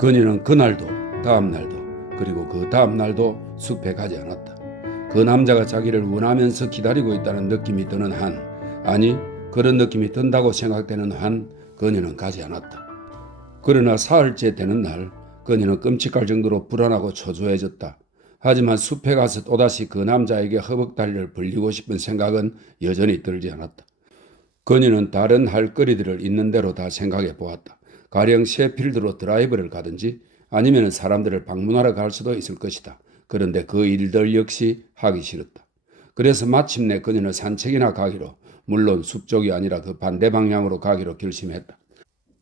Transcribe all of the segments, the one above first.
건이는 그날도 다음날도 그리고 그 다음날도 숲에 가지 않았다. 그 남자가 자기를 원하면서 기다리고 있다는 느낌이 드는 한, 아니 그런 느낌이 든다고 생각되는 한 건이는 가지 않았다. 그러나 사흘째 되는 날 건이는 끔찍할 정도로 불안하고 초조해졌다. 하지만 숲에 가서 또다시 그 남자에게 허벅다리를 벌리고 싶은 생각은 여전히 들지 않았다. 건이는 다른 할 거리들을 있는 대로 다 생각해 보았다. 가령 셰필드로 드라이브를 가든지 아니면 사람들을 방문하러 갈 수도 있을 것이다. 그런데 그 일들 역시 하기 싫었다. 그래서 마침내 그녀는 산책이나 가기로, 물론 숲 쪽이 아니라 그 반대 방향으로 가기로 결심했다.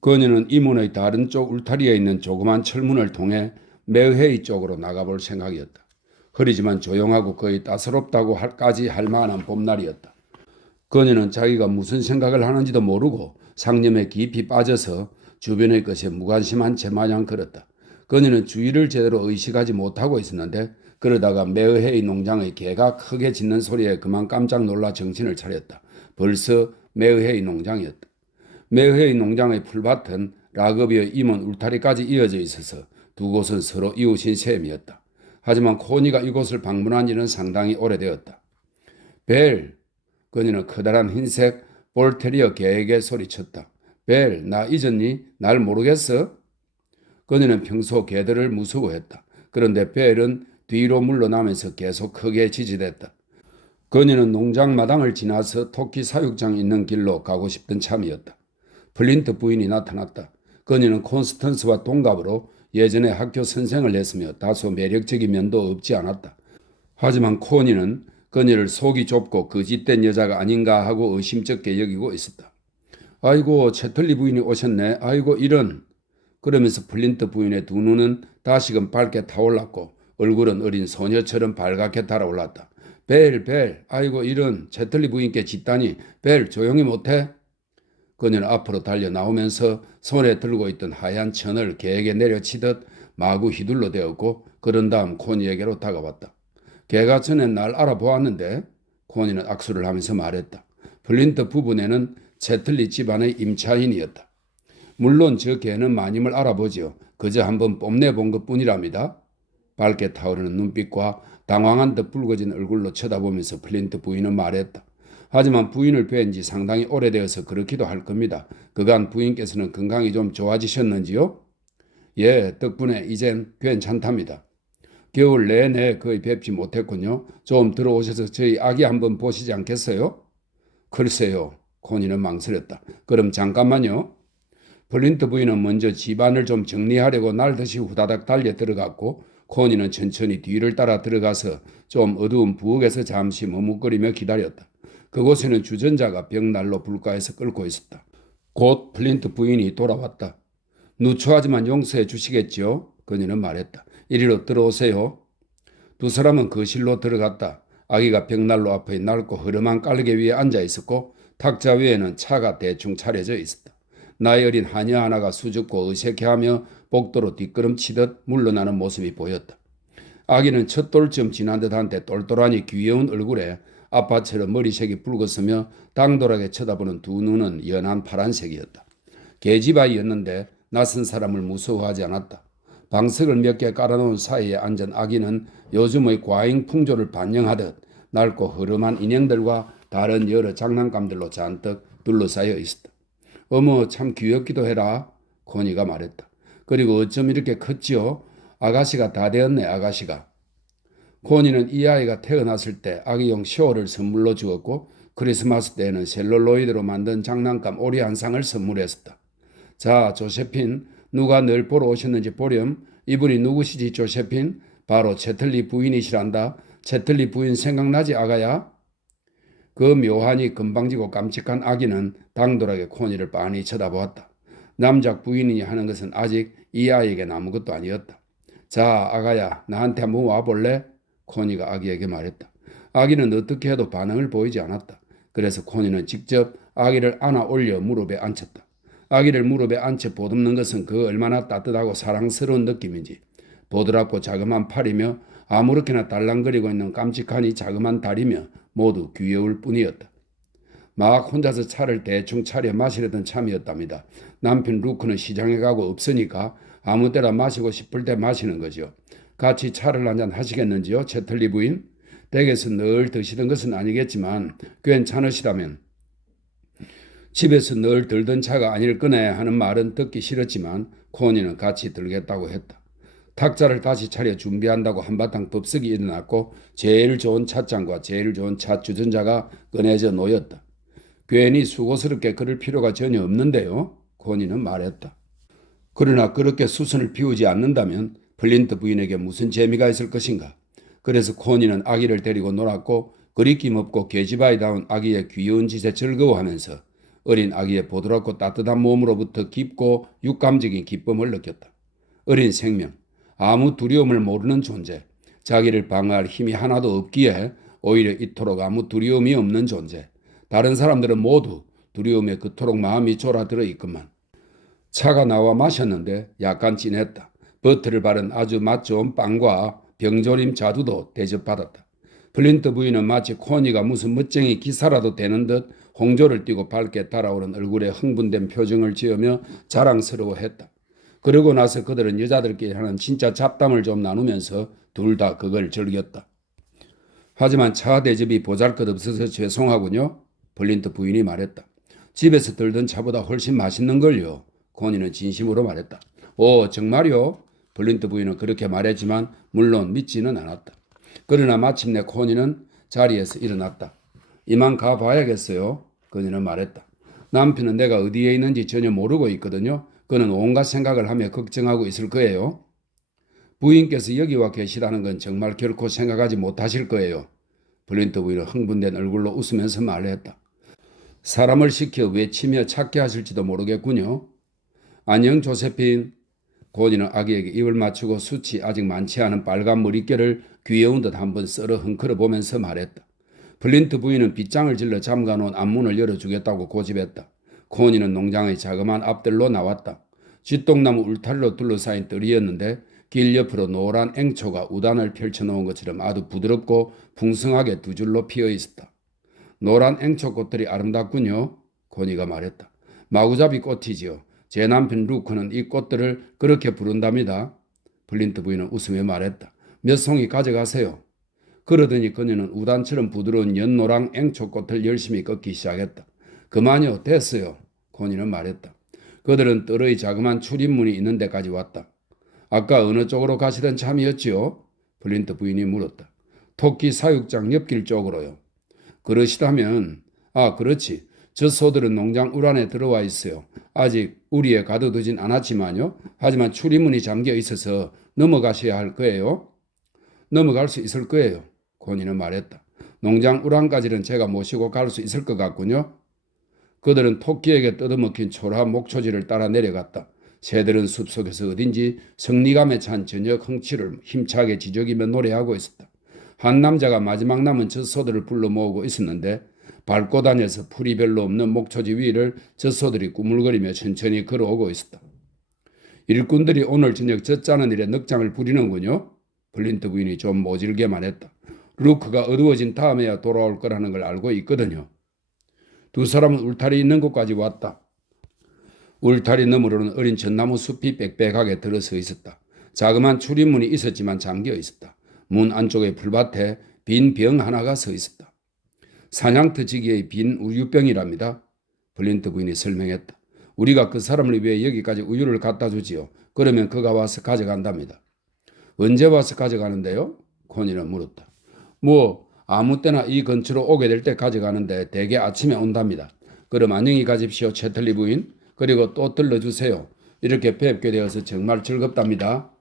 그녀는 이문의 다른 쪽 울타리에 있는 조그만 철문을 통해 매회의 쪽으로 나가볼 생각이었다. 흐리지만 조용하고 거의 따스럽다고까지 할 만한 봄날이었다. 그녀는 자기가 무슨 생각을 하는지도 모르고 상념에 깊이 빠져서 주변의 것에 무관심한 채 마냥 걸었다. 그녀는 주위를 제대로 의식하지 못하고 있었는데 그러다가 매어해의 농장의 개가 크게 짖는 소리에 그만 깜짝 놀라 정신을 차렸다. 벌써 매어해의 농장이었다. 매어해의 농장의 풀밭은 라그비의 임원 울타리까지 이어져 있어서 두 곳은 서로 이웃인 셈이었다. 하지만 코니가 이곳을 방문한 지는 상당히 오래되었다. 벨, 그녀는 커다란 흰색 볼테리어 개에게 소리쳤다. 벨, 나 잊었니? 날 모르겠어? 그녀는 평소 개들을 무서워했다. 그런데 벨은 뒤로 물러나면서 계속 크게 지지댔다. 그녀는 농장 마당을 지나서 토끼 사육장 있는 길로 가고 싶던 참이었다. 플린트 부인이 나타났다. 그녀는 콘스턴스와 동갑으로 예전에 학교 선생을 했으며 다소 매력적인 면도 없지 않았다. 하지만 코니는 그녀를 속이 좁고 거짓된 여자가 아닌가 하고 의심쩍게 여기고 있었다. 아이고, 채틀리 부인이 오셨네. 아이고, 이런. 그러면서 플린트 부인의 두 눈은 다시금 밝게 타올랐고 얼굴은 어린 소녀처럼 발갛게 달아올랐다. 벨, 아이고, 이런. 채틀리 부인께 짖다니. 벨, 조용히 못해? 그녀는 앞으로 달려 나오면서 손에 들고 있던 하얀 천을 개에게 내려치듯 마구 휘둘러 대었고 그런 다음 코니에게로 다가왔다. 개가 전에 날 알아보았는데 코니는 악수를 하면서 말했다. 플린트 부부네는 채틀리 집안의 임차인이었다. 물론 저 개는 마님을 알아보지요. 그저 한번 뽐내본 것뿐이랍니다. 밝게 타오르는 눈빛과 당황한 듯 붉어진 얼굴로 쳐다보면서 플린트 부인은 말했다. 하지만 부인을 뵌 지 상당히 오래되어서 그렇기도 할 겁니다. 그간 부인께서는 건강이 좀 좋아지셨는지요? 예, 덕분에 이젠 괜찮답니다. 겨울 내내 거의 뵙지 못했군요. 좀 들어오셔서 저희 아기 한번 보시지 않겠어요? 글쎄요. 코니는 망설였다. 그럼 잠깐만요. 플린트 부인은 먼저 집안을 좀 정리하려고 날듯이 후다닥 달려 들어갔고 코니는 천천히 뒤를 따라 들어가서 좀 어두운 부엌에서 잠시 머뭇거리며 기다렸다. 그곳에는 주전자가 벽난로 불가에서 끓고 있었다. 곧 플린트 부인이 돌아왔다. 누추하지만 용서해 주시겠지요? 그녀는 말했다. 이리로 들어오세요. 두 사람은 거실로 들어갔다. 아기가 벽난로 앞의 낡고 허름한 깔개 위에 앉아 있었고 탁자 위에는 차가 대충 차려져 있었다. 나이 어린 하녀 하나가 수줍고 어색해하며 복도로 뒷걸음치듯 물러나는 모습이 보였다. 아기는 첫 돌쯤 지난 듯한데 똘똘하니 귀여운 얼굴에 아빠처럼 머리색이 붉었으며 당돌하게 쳐다보는 두 눈은 연한 파란색이었다. 계집아이였는데 낯선 사람을 무서워하지 않았다. 방석을 몇 개 깔아놓은 사이에 앉은 아기는 요즘의 과잉 풍조를 반영하듯 낡고 허름한 인형들과 다른 여러 장난감들로 잔뜩 둘러싸여 있었다. 어머, 참 귀엽기도 해라. 코니가 말했다. 그리고 어쩜 이렇게 컸지요? 아가씨가 다 되었네, 아가씨가. 코니는 이 아이가 태어났을 때 아기용 쇼를 선물로 주었고 크리스마스 때에는 셀룰로이드로 만든 장난감 오리 한 상을 선물했었다. 자, 조세핀, 누가 널 보러 오셨는지 보렴. 이분이 누구시지, 조세핀? 바로 채틀리 부인이시란다. 채틀리 부인 생각나지, 아가야? 그 묘하니 건방지고 깜찍한 아기는 당돌하게 코니를 빤히 쳐다보았다. 남작 부인이 하는 것은 아직 이 아이에겐 아무것도 아니었다. 자, 아가야, 나한테 한번 와볼래? 코니가 아기에게 말했다. 아기는 어떻게 해도 반응을 보이지 않았다. 그래서 코니는 직접 아기를 안아 올려 무릎에 앉혔다. 아기를 무릎에 앉혀 보듬는 것은 그 얼마나 따뜻하고 사랑스러운 느낌인지 보드랍고 자그만 팔이며 아무렇게나 달랑거리고 있는 깜찍하니 자그만 다리며 모두 귀여울 뿐이었다. 막 혼자서 차를 대충 차려 마시려던 참이었답니다. 남편 루크는 시장에 가고 없으니까 아무 때나 마시고 싶을 때 마시는 거죠. 같이 차를 한잔 하시겠는지요? 채틀리 부인? 댁에서 늘 드시던 것은 아니겠지만 괜찮으시다면. 집에서 늘 들던 차가 아닐 거네 하는 말은 듣기 싫었지만 코니는 같이 들겠다고 했다. 탁자를 다시 차려 준비한다고 한바탕 법석이 일어났고 제일 좋은 찻잔과 제일 좋은 차 주전자가 꺼내져 놓였다. 괜히 수고스럽게 그럴 필요가 전혀 없는데요. 코니는 말했다. 그러나 그렇게 수선을 피우지 않는다면 플린트 부인에게 무슨 재미가 있을 것인가. 그래서 코니는 아기를 데리고 놀았고 거리낌 없고 계집아이다운 아기의 귀여운 짓에 즐거워하면서 어린 아기의 보드랍고 따뜻한 몸으로부터 깊고 육감적인 기쁨을 느꼈다. 어린 생명, 아무 두려움을 모르는 존재, 자기를 방어할 힘이 하나도 없기에 오히려 이토록 아무 두려움이 없는 존재. 다른 사람들은 모두 두려움에 그토록 마음이 졸아들어 있건만. 차가 나와 마셨는데 약간 진했다. 버터를 바른 아주 맛 좋은 빵과 병조림 자두도 대접받았다. 플린트 부인은 마치 코니가 무슨 멋쟁이 기사라도 되는 듯 홍조를 띠고 밝게 달아오른 얼굴에 흥분된 표정을 지으며 자랑스러워했다. 그러고 나서 그들은 여자들끼리 하는 진짜 잡담을 좀 나누면서 둘 다 그걸 즐겼다. 하지만 차 대접이 보잘것없어서 죄송하군요. 플린트 부인이 말했다. 집에서 들던 차보다 훨씬 맛있는걸요. 코니는 진심으로 말했다. 오, 정말요? 플린트 부인은 그렇게 말했지만 물론 믿지는 않았다. 그러나 마침내 코니는 자리에서 일어났다. 이만 가봐야겠어요. 그녀는 말했다. 남편은 내가 어디에 있는지 전혀 모르고 있거든요. 그는 온갖 생각을 하며 걱정하고 있을 거예요. 부인께서 여기 와 계시다는 건 정말 결코 생각하지 못하실 거예요. 플린트 부인은 흥분된 얼굴로 웃으면서 말했다. 사람을 시켜 외치며 찾게 하실지도 모르겠군요. 안녕 조세핀. 고니는 아기에게 입을 맞추고 숱이 아직 많지 않은 빨간 머릿결을 귀여운 듯 한번 썰어 흔들어 보면서 말했다. 플린트 부인은 빗장을 질러 잠가놓은 앞문을 열어주겠다고 고집했다. 코니는 농장의 자그마한 앞들로 나왔다. 쥐똥나무 울타리로 둘러싸인 뜰이었는데 길 옆으로 노란 앵초가 우단을 펼쳐놓은 것처럼 아주 부드럽고 풍성하게 두 줄로 피어 있었다. 노란 앵초 꽃들이 아름답군요. 코니가 말했다. 마구잡이 꽃이지요. 제 남편 루크는 이 꽃들을 그렇게 부른답니다. 플린트 부인은 웃으며 말했다. 몇 송이 가져가세요. 그러더니 그녀는 우단처럼 부드러운 연노랑 앵초꽃을 열심히 꺾기 시작했다. 그만요. 됐어요. 코니는 말했다. 그들은 뜰의 자그마한 출입문이 있는 데까지 왔다. 아까 어느 쪽으로 가시던 참이었지요? 플린트 부인이 물었다. 토끼 사육장 옆길 쪽으로요. 그러시다면 그렇지. 저 소들은 농장 우란에 들어와 있어요. 아직 우리에 가둬두진 않았지만요. 하지만 출입문이 잠겨 있어서 넘어가셔야 할 거예요. 넘어갈 수 있을 거예요. 코니는 말했다. 농장 우란까지는 제가 모시고 갈 수 있을 것 같군요. 그들은 토끼에게 뜯어먹힌 초라한 목초지를 따라 내려갔다. 새들은 숲속에서 어딘지 성리감에 찬 저녁 흥취를 힘차게 지저귀며 노래하고 있었다. 한 남자가 마지막 남은 젖소들을 불러 모으고 있었는데 밟고 다녀서 풀이 별로 없는 목초지 위를 젖소들이 꾸물거리며 천천히 걸어오고 있었다. 일꾼들이 오늘 저녁 젖짜는 일에 넉장을 부리는군요. 플린트 부인이 좀 모질게 말했다. 루크가 어두워진 다음에야 돌아올 거라는 걸 알고 있거든요. 두 사람은 울타리 있는 곳까지 왔다. 울타리 너머로는 어린 전나무 숲이 빽빽하게 들어서 있었다. 자그마한 출입문이 있었지만 잠겨 있었다. 문 안쪽의 풀밭에 빈 병 하나가 서 있었다. 사냥터지기의 빈 우유병이랍니다. 플린트 부인이 설명했다. 우리가 그 사람을 위해 여기까지 우유를 갖다 주지요. 그러면 그가 와서 가져간답니다. 언제 와서 가져가는데요? 코니는 물었다. 아무 때나 이 근처로 오게 될 때 가져가는데 대개 아침에 온답니다. 그럼 안녕히 가십시오, 채틀리 부인. 그리고 또 들러주세요. 이렇게 뵙게 되어서 정말 즐겁답니다.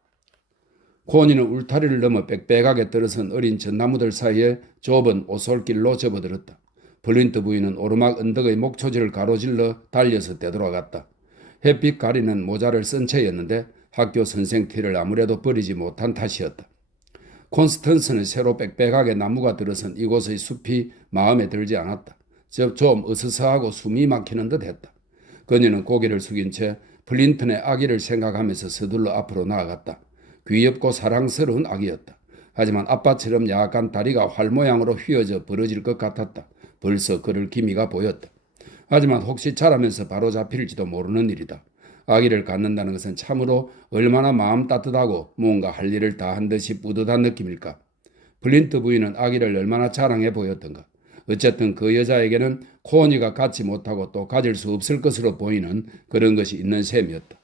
코니는 울타리를 넘어 빽빽하게 들어선 어린 전나무들 사이에 좁은 오솔길로 접어들었다. 플린트 부인은 오르막 언덕의 목초지를 가로질러 달려서 되돌아갔다. 햇빛 가리는 모자를 쓴 채였는데 학교 선생 티를 아무래도 버리지 못한 탓이었다. 콘스턴스는 새로 빽빽하게 나무가 들어선 이곳의 숲이 마음에 들지 않았다. 좀 으스스하고 숨이 막히는 듯 했다. 그녀는 고개를 숙인 채 플린턴의 아기를 생각하면서 서둘러 앞으로 나아갔다. 귀엽고 사랑스러운 아기였다. 하지만 아빠처럼 약간 다리가 활 모양으로 휘어져 벌어질 것 같았다. 벌써 걸을 기미가 보였다. 하지만 혹시 자라면서 바로 잡힐지도 모르는 일이다. 아기를 갖는다는 것은 참으로 얼마나 마음 따뜻하고 무언가 할 일을 다 한 듯이 뿌듯한 느낌일까. 플린트 부인은 아기를 얼마나 자랑해 보였던가. 어쨌든 그 여자에게는 코니가 갖지 못하고 또 가질 수 없을 것으로 보이는 그런 것이 있는 셈이었다.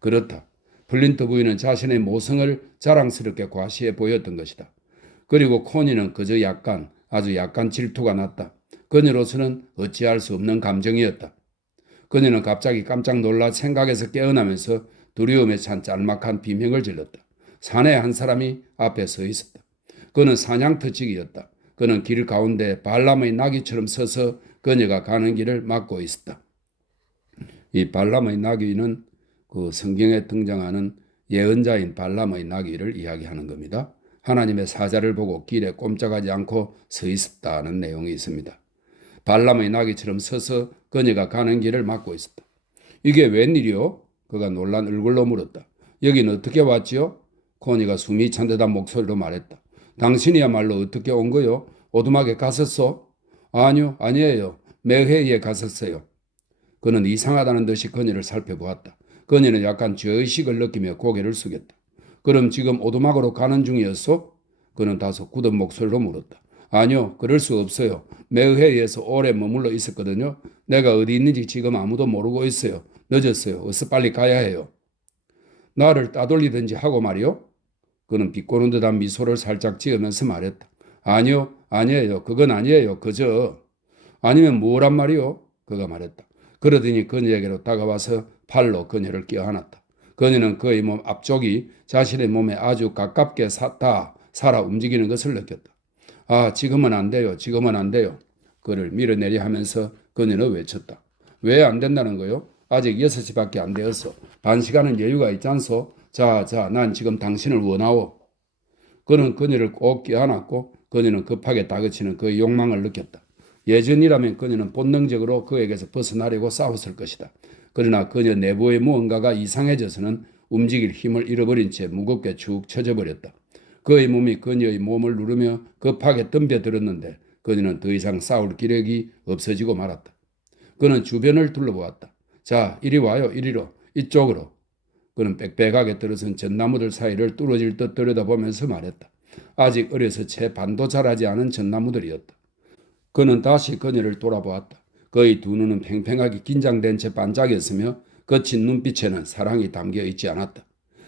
그렇다. 플린트 부인은 자신의 모성을 자랑스럽게 과시해 보였던 것이다. 그리고 코니는 그저 아주 약간 질투가 났다. 그녀로서는 어찌할 수 없는 감정이었다. 그녀는 갑자기 깜짝 놀라 생각에서 깨어나면서 두려움에 찬 짤막한 비명을 질렀다. 사내 한 사람이 앞에 서 있었다. 그는 사냥터치기였다. 그는 길 가운데 발람의 나귀처럼 서서 그녀가 가는 길을 막고 있었다. 이 발람의 나귀는 그 성경에 등장하는 예언자인 발람의 나귀를 이야기하는 겁니다. 하나님의 사자를 보고 길에 꼼짝하지 않고 서 있었다는 내용이 있습니다. 발람의 나귀처럼 서서 그녀가 가는 길을 막고 있었다. 이게 웬일이요? 그가 놀란 얼굴로 물었다. 여기는 어떻게 왔지요? 코니가 숨이 찬 듯한 목소리로 말했다. 당신이야말로 어떻게 온 거요? 오두막에 갔었어? 아니요, 아니에요. 매회에 갔었어요. 그는 이상하다는 듯이 그녀를 살펴보았다. 그녀는 약간 죄의식을 느끼며 고개를 숙였다. 그럼 지금 오두막으로 가는 중이었어? 그는 다소 굳은 목소리로 물었다. 아니요, 그럴 수 없어요. 매회에서 오래 머물러 있었거든요. 내가 어디 있는지 지금 아무도 모르고 있어요. 늦었어요. 어서 빨리 가야 해요. 나를 따돌리든지 하고 말이요. 그는 비꼬는 듯한 미소를 살짝 지으면서 말했다. 아니요, 아니에요. 그건 아니에요. 그저. 아니면 뭐란 말이요? 그가 말했다. 그러더니 그녀에게로 다가와서 팔로 그녀를 껴안았다. 그녀는 그의 몸 앞쪽이 자신의 몸에 아주 가깝게 살아 움직이는 것을 느꼈다. 아, 지금은 안 돼요. 지금은 안 돼요. 그를 밀어내려 하면서 그녀는 외쳤다. 왜 안 된다는 거요? 아직 6시밖에 안 되었어. 반 시간은 여유가 있지 않소? 자, 난 지금 당신을 원하오. 그는 그녀를 꼭 껴안았고 그녀는 급하게 다그치는 그의 욕망을 느꼈다. 예전이라면 그녀는 본능적으로 그에게서 벗어나려고 싸웠을 것이다. 그러나 그녀 내부의 무언가가 이상해져서는 움직일 힘을 잃어버린 채 무겁게 축 처져 버렸다. 그의 몸이 그녀의 몸을 누르며 급하게 덤벼들었는데 그녀는 더 이상 싸울 기력이 없어지고 말았다. 그는 주변을 둘러보았다. 자, 이리 와요. 이리로. 이쪽으로. 그는 빽빽하게 들어선 전나무들 사이를 뚫어질 듯 들여다보면서 말했다. 아직 어려서 채 반도 자라지 않은 전나무들이었다. 그는 다시 그녀를 돌아보았다. 그의 두 눈은 팽팽하게 긴장된 채 반짝였으며 거친 눈빛에는 사랑이 담겨 있지 않았다.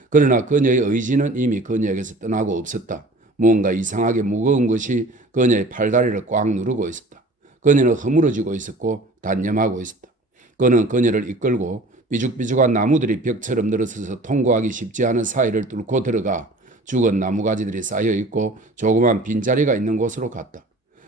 그러나 그녀의 의지는 이미 그녀에게서 떠나고 없었다. 무언가 이상하게 무거운 것이 그녀의 팔다리를 꽉 누르고 있었다. 그녀는 허물어지고 있었고 단념하고 있었다. 그는 그녀를 이끌고 삐죽삐죽한 나무들이 벽처럼 늘어서서 통과하기 쉽지 않은 사이를 뚫고 들어가 죽은 나무가지들이 쌓여있고 조그만 빈자리가 있는 곳으로 갔다.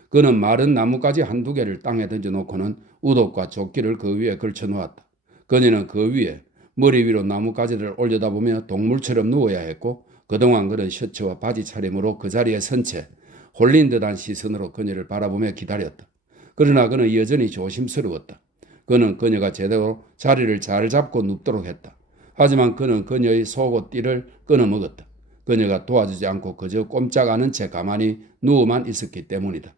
그는 마른 나뭇가지 한두 개를 땅에 던져놓고는 우독과 조끼를 그 위에 걸쳐놓았다. 그녀는 그 위에 머리 위로 나뭇가지를 올려다보며 동물처럼 누워야 했고 그동안 그는 셔츠와 바지 차림으로 그 자리에 선 채 홀린 듯한 시선으로 그녀를 바라보며 기다렸다. 그러나 그는 여전히 조심스러웠다. 그는 그녀가 제대로 자리를 잘 잡고 눕도록 했다. 하지만 그는 그녀의 속옷 띠를 끊어먹었다. 그녀가 도와주지 않고 그저 꼼짝 않은 채 가만히 누워만 있었기 때문이다.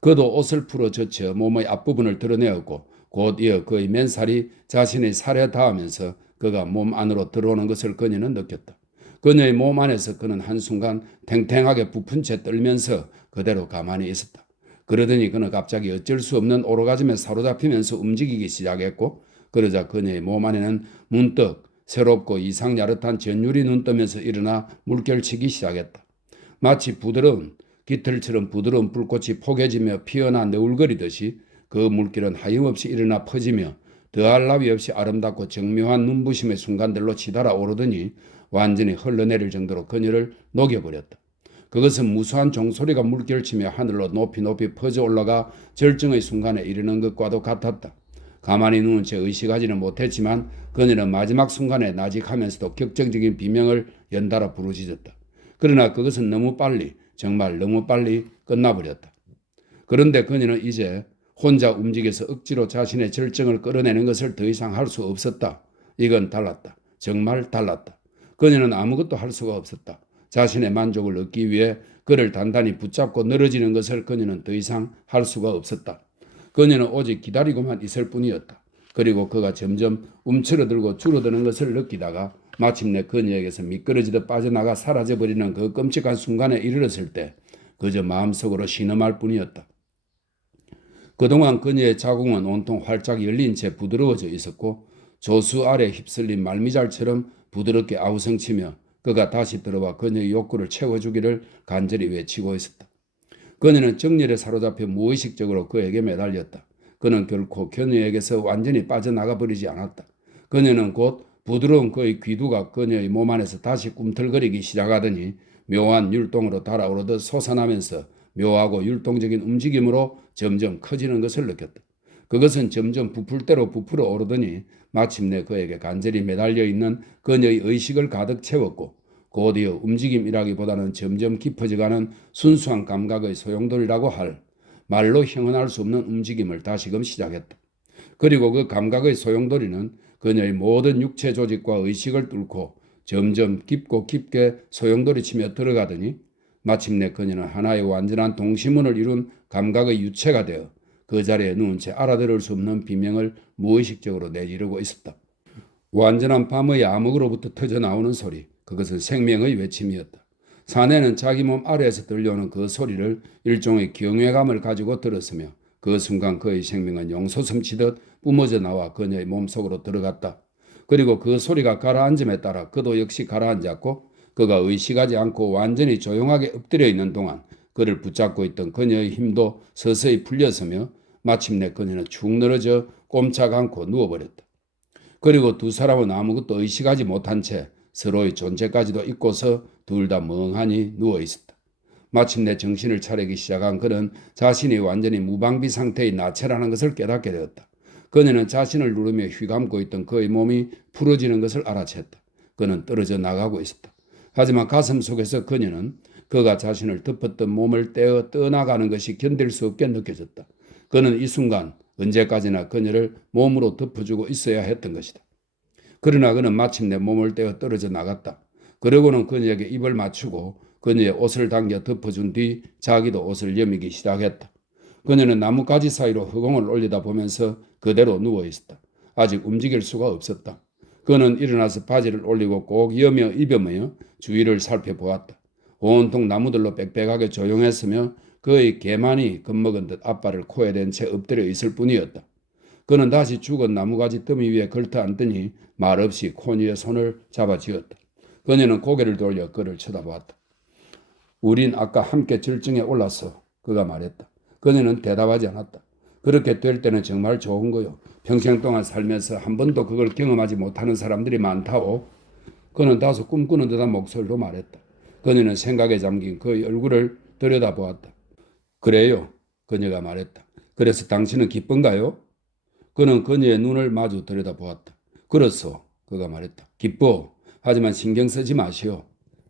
그도 옷을 풀어 젖혀 몸의 앞부분을 드러내었고 곧 이어 그의 맨살이 자신의 살에 닿으면서 그가 몸 안으로 들어오는 것을 그녀는 느꼈다. 그녀의 몸 안에서 그는 한순간 탱탱하게 부푼 채 떨면서 그대로 가만히 있었다. 그러더니 그는 갑자기 어쩔 수 없는 오르가즘에 사로잡히면서 움직이기 시작했고 그러자 그녀의 몸 안에는 문득 새롭고 이상야릇한 전율이 눈뜨면서 일어나 물결치기 시작했다. 마치 부드러운 깃털처럼 부드러운 불꽃이 포개지며 피어나 너울거리듯이 그 물결은 하염없이 일어나 퍼지며 더할 나위 없이 아름답고 정묘한 눈부심의 순간들로 치달아 오르더니 완전히 흘러내릴 정도로 그녀를 녹여버렸다. 그것은 무수한 종소리가 물결치며 하늘로 높이 높이 퍼져 올라가 절정의 순간에 이르는 것과도 같았다. 가만히 누운 채 의식하지는 못했지만 그녀는 마지막 순간에 나직하면서도 격정적인 비명을 연달아 부르짖었다. 그러나 그것은 너무 빨리, 정말 너무 빨리 끝나버렸다. 그런데 그녀는 이제 혼자 움직여서 억지로 자신의 절정을 끌어내는 것을 더 이상 할 수 없었다. 이건 달랐다. 정말 달랐다. 그녀는 아무것도 할 수가 없었다. 자신의 만족을 얻기 위해 그를 단단히 붙잡고 늘어지는 것을 그녀는 더 이상 할 수가 없었다. 그녀는 오직 기다리고만 있을 뿐이었다. 그리고 그가 점점 움츠러들고 줄어드는 것을 느끼다가 마침내 그녀에게서 미끄러지듯 빠져나가 사라져버리는 그 끔찍한 순간에 이르렀을 때 그저 마음속으로 신음할 뿐이었다. 그동안 그녀의 자궁은 온통 활짝 열린 채 부드러워져 있었고 조수 아래 휩쓸린 말미잘처럼 부드럽게 아우성치며 그가 다시 들어와 그녀의 욕구를 채워주기를 간절히 외치고 있었다. 그녀는 정열에 사로잡혀 무의식적으로 그에게 매달렸다. 그는 결코 그녀에게서 완전히 빠져나가 버리지 않았다. 그녀는 곧 부드러운 그의 귀두가 그녀의 몸 안에서 다시 꿈틀거리기 시작하더니 묘한 율동으로 달아오르듯 솟아나면서 묘하고 율동적인 움직임으로 점점 커지는 것을 느꼈다. 그것은 점점 부풀대로 부풀어 오르더니 마침내 그에게 간절히 매달려 있는 그녀의 의식을 가득 채웠고 곧이어 움직임이라기보다는 점점 깊어져가는 순수한 감각의 소용돌이라고 할 말로 형언할 수 없는 움직임을 다시금 시작했다. 그리고 그 감각의 소용돌이는 그녀의 모든 육체 조직과 의식을 뚫고 점점 깊고 깊게 소용돌이치며 들어가더니 마침내 그녀는 하나의 완전한 동시문을 이룬 감각의 유체가 되어 그 자리에 누운 채 알아들을 수 없는 비명을 무의식적으로 내지르고 있었다. 완전한 밤의 암흑으로부터 터져나오는 소리, 그것은 생명의 외침이었다. 사내는 자기 몸 아래에서 들려오는 그 소리를 일종의 경외감을 가지고 들었으며 그 순간 그의 생명은 용솟음치듯 뿜어져 나와 그녀의 몸속으로 들어갔다. 그리고 그 소리가 가라앉음에 따라 그도 역시 가라앉았고 그가 의식하지 않고 완전히 조용하게 엎드려 있는 동안 그를 붙잡고 있던 그녀의 힘도 서서히 풀렸으며 마침내 그녀는 축 늘어져 꼼짝 않고 누워버렸다. 그리고 두 사람은 아무것도 의식하지 못한 채 서로의 존재까지도 잊고서 둘 다 멍하니 누워있었다. 마침내 정신을 차리기 시작한 그는 자신이 완전히 무방비 상태의 나체라는 것을 깨닫게 되었다. 그녀는 자신을 누르며 휘감고 있던 그의 몸이 풀어지는 것을 알아챘다. 그는 떨어져 나가고 있었다. 하지만 가슴 속에서 그녀는 그가 자신을 덮었던 몸을 떼어 떠나가는 것이 견딜 수 없게 느껴졌다. 그는 이 순간 언제까지나 그녀를 몸으로 덮어주고 있어야 했던 것이다. 그러나 그는 마침내 몸을 떼어 떨어져 나갔다. 그러고는 그녀에게 입을 맞추고 그녀의 옷을 당겨 덮어준 뒤 자기도 옷을 여미기 시작했다. 그녀는 나뭇가지 사이로 허공을 올리다 보면서 그대로 누워 있었다. 아직 움직일 수가 없었다. 그는 일어나서 바지를 올리고 꼭 여며 입으며 주위를 살펴보았다. 온통 나무들로 빽빽하게 조용했으며 그의 개만이 겁먹은 듯 앞발을 코에 댄 채 엎드려 있을 뿐이었다. 그는 다시 죽은 나무가지 더미 위에 걸터 앉더니 말없이 코니의 손을 잡아쥐었다. 그녀는 고개를 돌려 그를 쳐다보았다. 우린 아까 함께 절정에 올랐어. 그가 말했다. 그녀는 대답하지 않았다. 그렇게 될 때는 정말 좋은 거요. 평생 동안 살면서 한 번도 그걸 경험하지 못하는 사람들이 많다오. 그는 다소 꿈꾸는 듯한 목소리로 말했다. 그녀는 생각에 잠긴 그의 얼굴을 들여다보았다. 그래요. 그녀가 말했다. 그래서 당신은 기쁜가요? 그는 그녀의 눈을 마주 들여다보았다. 그렇소. 그가 말했다. 기뻐. 하지만 신경 쓰지 마시오.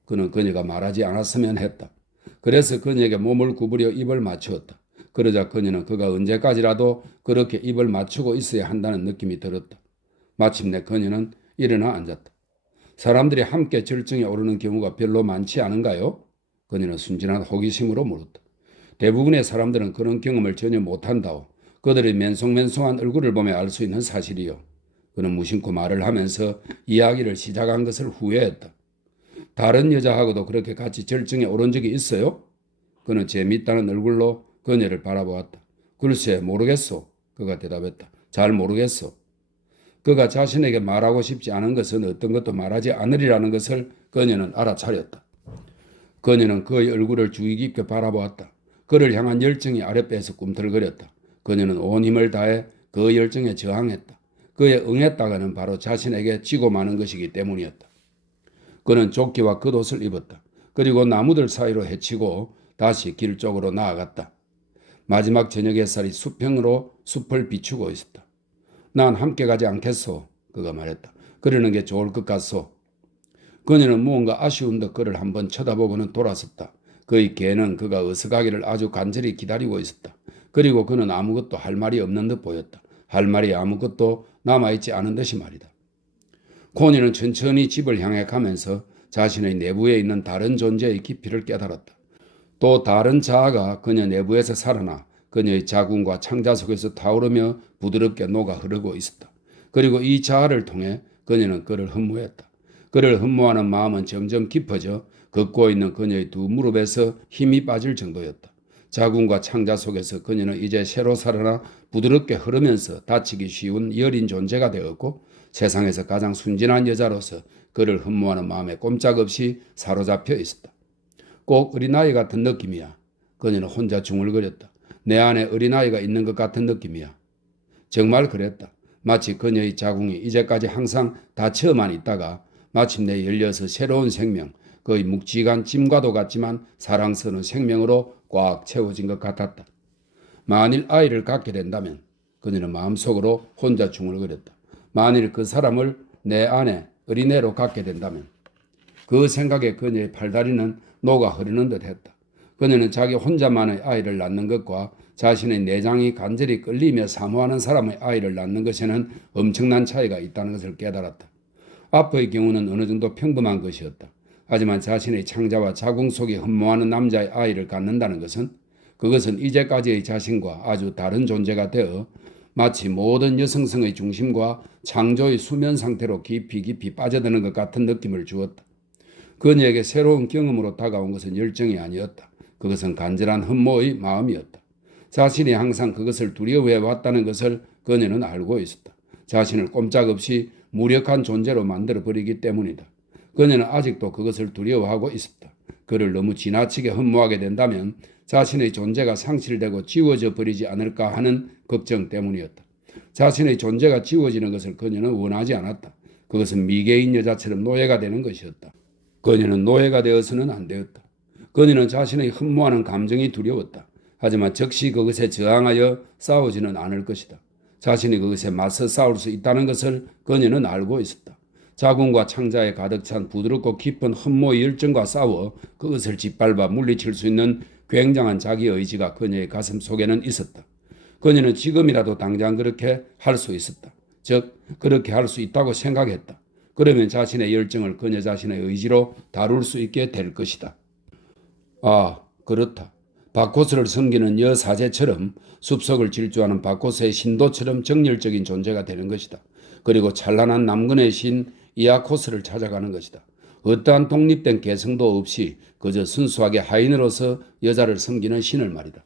그는 그녀가 말하지 않았으면 했다. 그래서 그녀에게 몸을 구부려 입을 맞추었다. 그러자 그녀는 그가 언제까지라도 그렇게 입을 맞추고 있어야 한다는 느낌이 들었다. 마침내 그녀는 일어나 앉았다. 사람들이 함께 절정에 오르는 경우가 별로 많지 않은가요? 그녀는 순진한 호기심으로 물었다. 대부분의 사람들은 그런 경험을 전혀 못한다오. 그들의 맨송맨송한 얼굴을 보며 알 수 있는 사실이요. 그는 무심코 말을 하면서 이야기를 시작한 것을 후회했다. 다른 여자하고도 그렇게 같이 절정에 오른 적이 있어요? 그는 재미있다는 얼굴로 그녀를 바라보았다. 글쎄 모르겠소. 그가 대답했다. 잘 모르겠소. 그가 자신에게 말하고 싶지 않은 것은 어떤 것도 말하지 않으리라는 것을 그녀는 알아차렸다. 그녀는 그의 얼굴을 주의 깊게 바라보았다. 그를 향한 열정이 아랫배에서 꿈틀거렸다. 그녀는 온 힘을 다해 그 열정에 저항했다. 그에 응했다가는 바로 자신에게 지고 마는 것이기 때문이었다. 그는 조끼와 겉옷을 입었다. 그리고 나무들 사이로 헤치고 다시 길 쪽으로 나아갔다. 마지막 저녁 햇살이 수평으로 숲을 비추고 있었다. 난 함께 가지 않겠소. 그가 말했다. 그러는 게 좋을 것 같소. 그녀는 무언가 아쉬운 듯 그를 한번 쳐다보고는 돌아섰다. 그의 개는 그가 어서 가기를 아주 간절히 기다리고 있었다. 그리고 그는 아무것도 할 말이 없는 듯 보였다. 할 말이 아무것도 남아있지 않은 듯이 말이다. 코니는 천천히 집을 향해 가면서 자신의 내부에 있는 다른 존재의 깊이를 깨달았다. 또 다른 자아가 그녀 내부에서 살아나 그녀의 자궁과 창자 속에서 타오르며 부드럽게 녹아 흐르고 있었다. 그리고 이 자아를 통해 그녀는 그를 흠모했다. 그를 흠모하는 마음은 점점 깊어져 걷고 있는 그녀의 두 무릎에서 힘이 빠질 정도였다. 자궁과 창자 속에서 그녀는 이제 새로 살아나 부드럽게 흐르면서 다치기 쉬운 여린 존재가 되었고 세상에서 가장 순진한 여자로서 그를 흠모하는 마음에 꼼짝없이 사로잡혀 있었다. 꼭 어린아이 같은 느낌이야. 그녀는 혼자 중얼거렸다. 내 안에 어린아이가 있는 것 같은 느낌이야. 정말 그랬다. 마치 그녀의 자궁이 이제까지 항상 닫혀만 있다가 마침내 열려서 새로운 생명, 거의 묵직한 찜과도 같지만 사랑스러운 생명으로 꽉 채워진 것 같았다. 만일 아이를 갖게 된다면 그녀는 마음속으로 혼자 중얼거렸다. 만일 그 사람을 내 안에 어린애로 갖게 된다면 그 생각에 그녀의 팔다리는 녹아 흐르는 듯 했다. 그녀는 자기 혼자만의 아이를 낳는 것과 자신의 내장이 간절히 끌리며 사모하는 사람의 아이를 낳는 것에는 엄청난 차이가 있다는 것을 깨달았다. 아빠의 경우는 어느 정도 평범한 것이었다. 하지만 자신의 창자와 자궁 속에 흠모하는 남자의 아이를 갖는다는 것은 그것은 이제까지의 자신과 아주 다른 존재가 되어 마치 모든 여성성의 중심과 창조의 수면 상태로 깊이 빠져드는 것 같은 느낌을 주었다. 그녀에게 새로운 경험으로 다가온 것은 열정이 아니었다. 그것은 간절한 흠모의 마음이었다. 자신이 항상 그것을 두려워해 왔다는 것을 그녀는 알고 있었다. 자신을 꼼짝없이 무력한 존재로 만들어버리기 때문이다. 그녀는 아직도 그것을 두려워하고 있었다. 그를 너무 지나치게 흠모하게 된다면 자신의 존재가 상실되고 지워져 버리지 않을까 하는 걱정 때문이었다. 자신의 존재가 지워지는 것을 그녀는 원하지 않았다. 그것은 미개인 여자처럼 노예가 되는 것이었다. 그녀는 노예가 되어서는 안 되었다. 그녀는 자신의 흠모하는 감정이 두려웠다. 하지만 즉시 그것에 저항하여 싸우지는 않을 것이다. 자신이 그것에 맞서 싸울 수 있다는 것을 그녀는 알고 있었다. 자궁과 창자에 가득 찬 부드럽고 깊은 흠모의 열정과 싸워 그것을 짓밟아 물리칠 수 있는 굉장한 자기 의지가 그녀의 가슴 속에는 있었다. 그녀는 지금이라도 당장 그렇게 할 수 있었다. 즉 그렇게 할 수 있다고 생각했다. 그러면 자신의 열정을 그녀 자신의 의지로 다룰 수 있게 될 것이다. 아, 그렇다. 바코스를 섬기는 여사제처럼 숲속을 질주하는 바코스의 신도처럼 정열적인 존재가 되는 것이다. 그리고 찬란한 남근의 신 이아코스를 찾아가는 것이다. 어떠한 독립된 개성도 없이 그저 순수하게 하인으로서 여자를 섬기는 신을 말이다.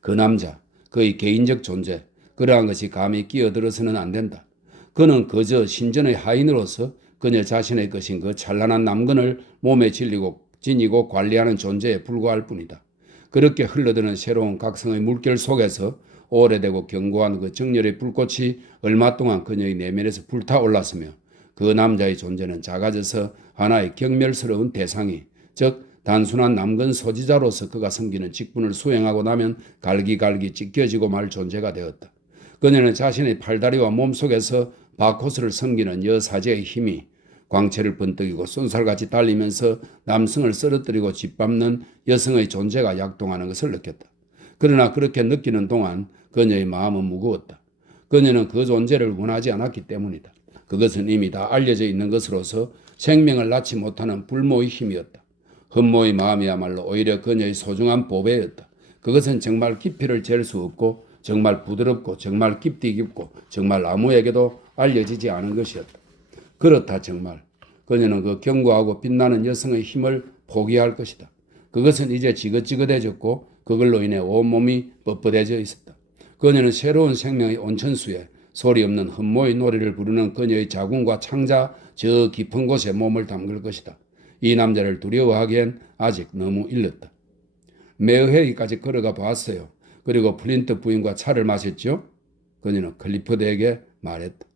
그 남자, 그의 개인적 존재, 그러한 것이 감히 끼어들어서는 안 된다. 그는 그저 신전의 하인으로서 그녀 자신의 것인 그 찬란한 남근을 몸에 지니고 관리하는 존재에 불과할 뿐이다. 그렇게 흘러드는 새로운 각성의 물결 속에서 오래되고 견고한 그 정열의 불꽃이 얼마 동안 그녀의 내면에서 불타올랐으며 그 남자의 존재는 작아져서 하나의 경멸스러운 대상이, 즉 단순한 남근 소지자로서 그가 섬기는 직분을 수행하고 나면 갈기갈기 찢겨지고 말 존재가 되었다. 그녀는 자신의 팔다리와 몸속에서 바코스를 섬기는 여사제의 힘이 광채를 번뜩이고 쏜살같이 달리면서 남성을 쓰러뜨리고 짓밟는 여성의 존재가 약동하는 것을 느꼈다. 그러나 그렇게 느끼는 동안 그녀의 마음은 무거웠다. 그녀는 그 존재를 원하지 않았기 때문이다. 그것은 이미 다 알려져 있는 것으로서 생명을 낳지 못하는 불모의 힘이었다. 흠모의 마음이야말로 오히려 그녀의 소중한 보배였다. 그것은 정말 깊이를 잴 수 없고 정말 부드럽고 정말 깊이 깊고 정말 아무에게도 알려지지 않은 것이었다. 그렇다 정말. 그녀는 그 견고하고 빛나는 여성의 힘을 포기할 것이다. 그것은 이제 지긋지긋해졌고 그걸로 인해 온몸이 뻣뻣해져 있었다. 그녀는 새로운 생명의 온천수에 소리 없는 흠모의 노래를 부르는 그녀의 자궁과 창자 저 깊은 곳에 몸을 담글 것이다. 이 남자를 두려워하기엔 아직 너무 일렀다. 메어헤이까지 걸어가 보았어요. 그리고 플린트 부인과 차를 마셨죠. 그녀는 클리포드에게 말했다.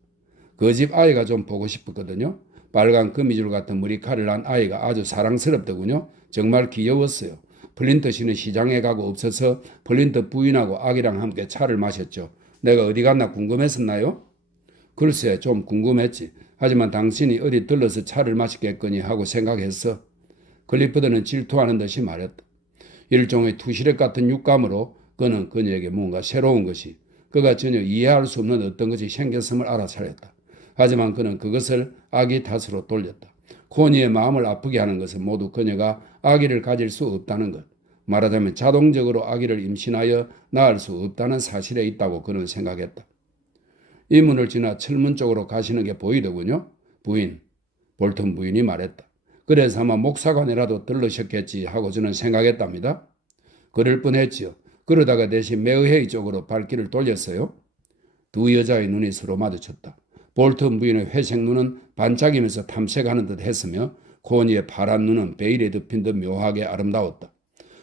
그 집 아이가 좀 보고 싶었거든요. 빨간 거미줄 같은 머리카락을 난 아이가 아주 사랑스럽더군요. 정말 귀여웠어요. 플린트 씨는 시장에 가고 없어서 플린트 부인하고 아기랑 함께 차를 마셨죠. 내가 어디 갔나 궁금했었나요? 글쎄 좀 궁금했지. 하지만 당신이 어디 들러서 차를 마시겠거니 하고 생각했어. 클리포드는 질투하는 듯이 말했다. 일종의 투시력 같은 육감으로 그는 그녀에게 뭔가 새로운 것이, 그가 전혀 이해할 수 없는 어떤 것이 생겼음을 알아차렸다. 하지만 그는 그것을 아기 탓으로 돌렸다. 코니의 마음을 아프게 하는 것은 모두 그녀가 아기를 가질 수 없다는 것. 말하자면 자동적으로 아기를 임신하여 낳을 수 없다는 사실에 있다고 그는 생각했다. 이 문을 지나 철문 쪽으로 가시는 게 보이더군요. 부인, 볼턴 부인이 말했다. 그래서 아마 목사관이라도 들르셨겠지 하고 저는 생각했답니다. 그럴 뻔했지요. 그러다가 대신 메어헤이 쪽으로 발길을 돌렸어요. 두 여자의 눈이 서로 마주쳤다. 볼턴 부인의 회색 눈은 반짝이면서 탐색하는 듯 했으며 코니의 파란 눈은 베일에 덮인 듯 묘하게 아름다웠다.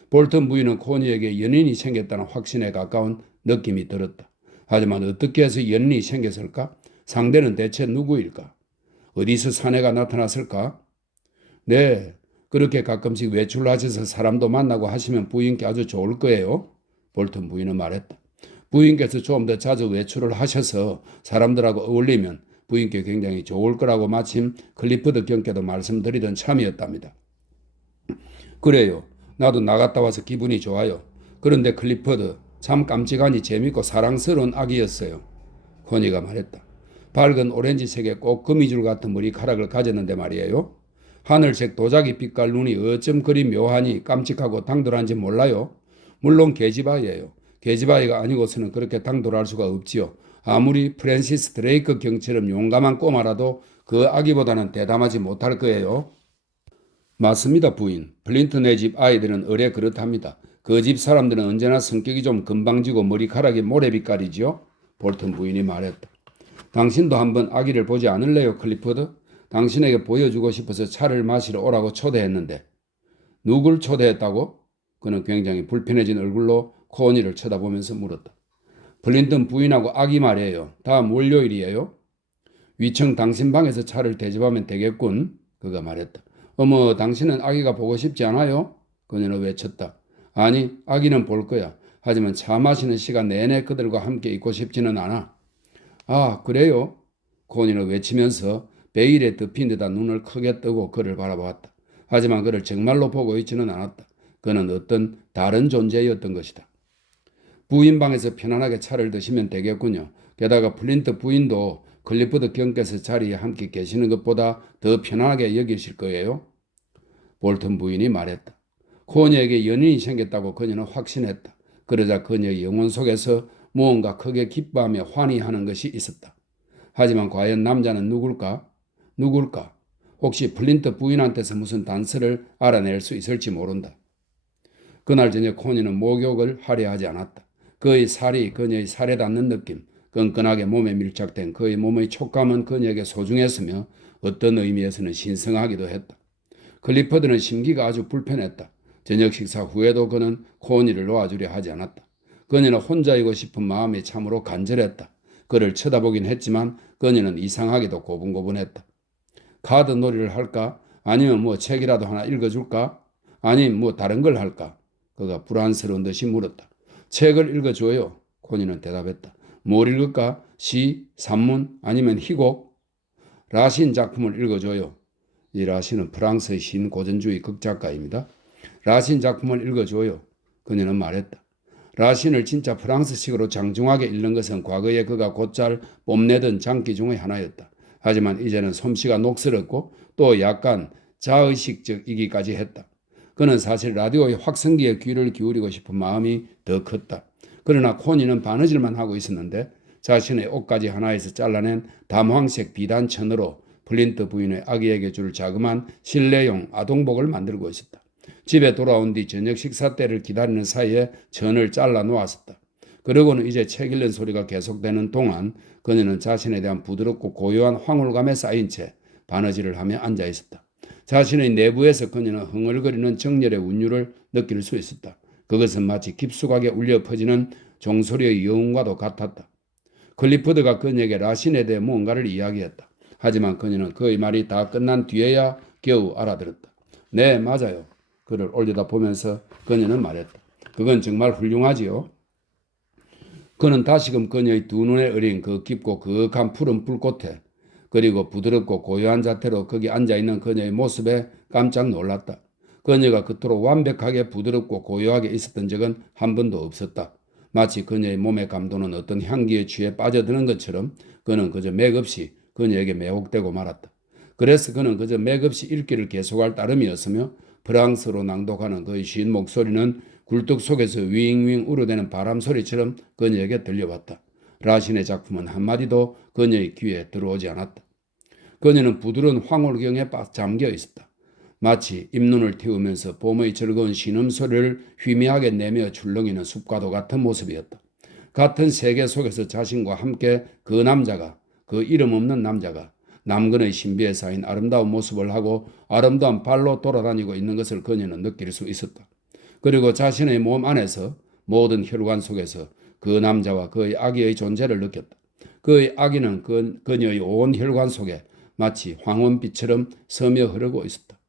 볼턴 부인은 코니에게 연인이 생겼다는 확신에 가까운 느낌이 들었다. 하지만 어떻게 해서 연인이 생겼을까? 상대는 대체 누구일까? 어디서 사내가 나타났을까? 네, 그렇게 가끔씩 외출하셔서 사람도 만나고 하시면 부인께 아주 좋을 거예요. 볼턴 부인은 말했다. 부인께서 좀 더 자주 외출을 하셔서 사람들하고 어울리면 부인께 굉장히 좋을 거라고 마침 클리프드 경께도 말씀드리던 참이었답니다. 그래요. 나도 나갔다 와서 기분이 좋아요. 그런데 클리퍼드 참 깜찍하니 재밌고 사랑스러운 아기였어요. 코니가 말했다. 밝은 오렌지색의 꼭 거미줄 같은 머리카락을 가졌는데 말이에요. 하늘색 도자기 빛깔 눈이 어쩜 그리 묘하니 깜찍하고 당돌한지 몰라요. 물론 계집아이예요. 계집아이가 아니고서는 그렇게 당돌할 수가 없지요. 아무리 프랜시스 드레이크 경처럼 용감한 꼬마라도 그 아기보다는 대담하지 못할 거예요. 맞습니다, 부인. 플린턴의 집 아이들은 어뢰 그렇답니다. 그 집 사람들은 언제나 성격이 좀 건방지고 머리카락이 모래빛깔이지요. 볼턴 부인이 말했다. 당신도 한번 아기를 보지 않을래요, 클리퍼드? 당신에게 보여주고 싶어서 차를 마시러 오라고 초대했는데. 누굴 초대했다고? 그는 굉장히 불편해진 얼굴로 코니를 쳐다보면서 물었다. 플린턴 부인하고 아기 말이에요. 다음 월요일이에요. 위층 당신 방에서 차를 대접하면 되겠군. 그가 말했다. 어머, 당신은 아기가 보고 싶지 않아요? 그녀는 외쳤다. 아니, 아기는 볼 거야. 하지만 차 마시는 시간 내내 그들과 함께 있고 싶지는 않아. 아, 그래요? 코니는 외치면서 베일에 덮인 듯한 눈을 크게 뜨고 그를 바라보았다. 하지만 그를 정말로 보고 있지는 않았다. 그는 어떤 다른 존재였던 것이다. 부인 방에서 편안하게 차를 드시면 되겠군요. 게다가 플린트 부인도 클리프드 경께서 자리에 함께 계시는 것보다 더 편안하게 여기실 거예요. 볼턴 부인이 말했다. 코니에게 연인이 생겼다고 그녀는 확신했다. 그러자 그녀의 영혼 속에서 무언가 크게 기뻐하며 환희하는 것이 있었다. 하지만 과연 남자는 누굴까? 누굴까? 혹시 플린트 부인한테서 무슨 단서를 알아낼 수 있을지 모른다. 그날 저녁 코니는 목욕을 하려 하지 않았다. 그의 살이 그녀의 살에 닿는 느낌, 끈끈하게 몸에 밀착된 그의 몸의 촉감은 그녀에게 소중했으며 어떤 의미에서는 신성하기도 했다. 클리퍼드는 심기가 아주 불편했다. 저녁 식사 후에도 그는 코니를 놓아주려 하지 않았다. 그녀는 혼자이고 싶은 마음이 참으로 간절했다. 그를 쳐다보긴 했지만 그녀는 이상하게도 고분고분했다. 카드 놀이를 할까? 아니면 뭐 책이라도 하나 읽어줄까? 아니면 뭐 다른 걸 할까? 그가 불안스러운 듯이 물었다. 책을 읽어줘요. 코니는 대답했다. 뭘 읽을까? 시, 산문, 아니면 희곡? 라신 작품을 읽어줘요. 이 라신은 프랑스의 신고전주의 극작가입니다. 라신 작품을 읽어줘요. 그녀는 말했다. 라신을 진짜 프랑스식으로 장중하게 읽는 것은 과거에 그가 곧잘 뽐내던 장기 중의 하나였다. 하지만 이제는 솜씨가 녹슬었고 또 약간 자의식적이기까지 했다. 그는 사실 라디오의 확성기에 귀를 기울이고 싶은 마음이 더 컸다. 그러나 코니는 바느질만 하고 있었는데 자신의 옷가지 하나에서 잘라낸 담황색 비단천으로 플린트 부인의 아기에게 줄 자그마한 실내용 아동복을 만들고 있었다. 집에 돌아온 뒤 저녁 식사 때를 기다리는 사이에 천을 잘라 놓았었다. 그러고는 이제 책 읽는 소리가 계속되는 동안 그녀는 자신에 대한 부드럽고 고요한 황홀감에 쌓인 채 바느질을 하며 앉아 있었다. 자신의 내부에서 그녀는 흥얼거리는 정열의 운율을 느낄 수 있었다. 그것은 마치 깊숙하게 울려 퍼지는 종소리의 여운과도 같았다. 클리프드가 그녀에게 라신에 대해 무언가를 이야기했다. 하지만 그녀는 그의 말이 다 끝난 뒤에야 겨우 알아들었다. 네, 맞아요. 그를 올려다보면서 그녀는 말했다. 그건 정말 훌륭하지요. 그는 다시금 그녀의 두 눈에 어린 그 깊고 그윽한 푸른 불꽃에 그리고 부드럽고 고요한 자태로 거기 앉아있는 그녀의 모습에 깜짝 놀랐다. 그녀가 그토록 완벽하게 부드럽고 고요하게 있었던 적은 한 번도 없었다. 마치 그녀의 몸의 감도는 어떤 향기에 취해 빠져드는 것처럼 그는 그저 맥없이 그녀에게 매혹되고 말았다. 그래서 그는 그저 맥없이 읽기를 계속할 따름이었으며 프랑스로 낭독하는 그의 쉰 목소리는 굴뚝 속에서 윙윙 울어대는 바람 소리처럼 그녀에게 들려왔다. 라신의 작품은 한마디도 그녀의 귀에 들어오지 않았다. 그녀는 부드러운 황홀경에 잠겨 있었다. 마치 잇눈을 틔우면서 봄의 즐거운 신음소리를 희미하게 내며 출렁이는 숲과도 같은 모습이었다. 같은 세계 속에서 자신과 함께 그 남자가, 그 이름 없는 남자가 남근의 신비에 쌓인 아름다운 모습을 하고 아름다운 발로 돌아다니고 있는 것을 그녀는 느낄 수 있었다. 그리고 자신의 몸 안에서 모든 혈관 속에서 그 남자와 그의 아기의 존재를 느꼈다. 그의 아기는 그녀의 온 혈관 속에 마치 황혼빛처럼 스며 흐르고 있었다.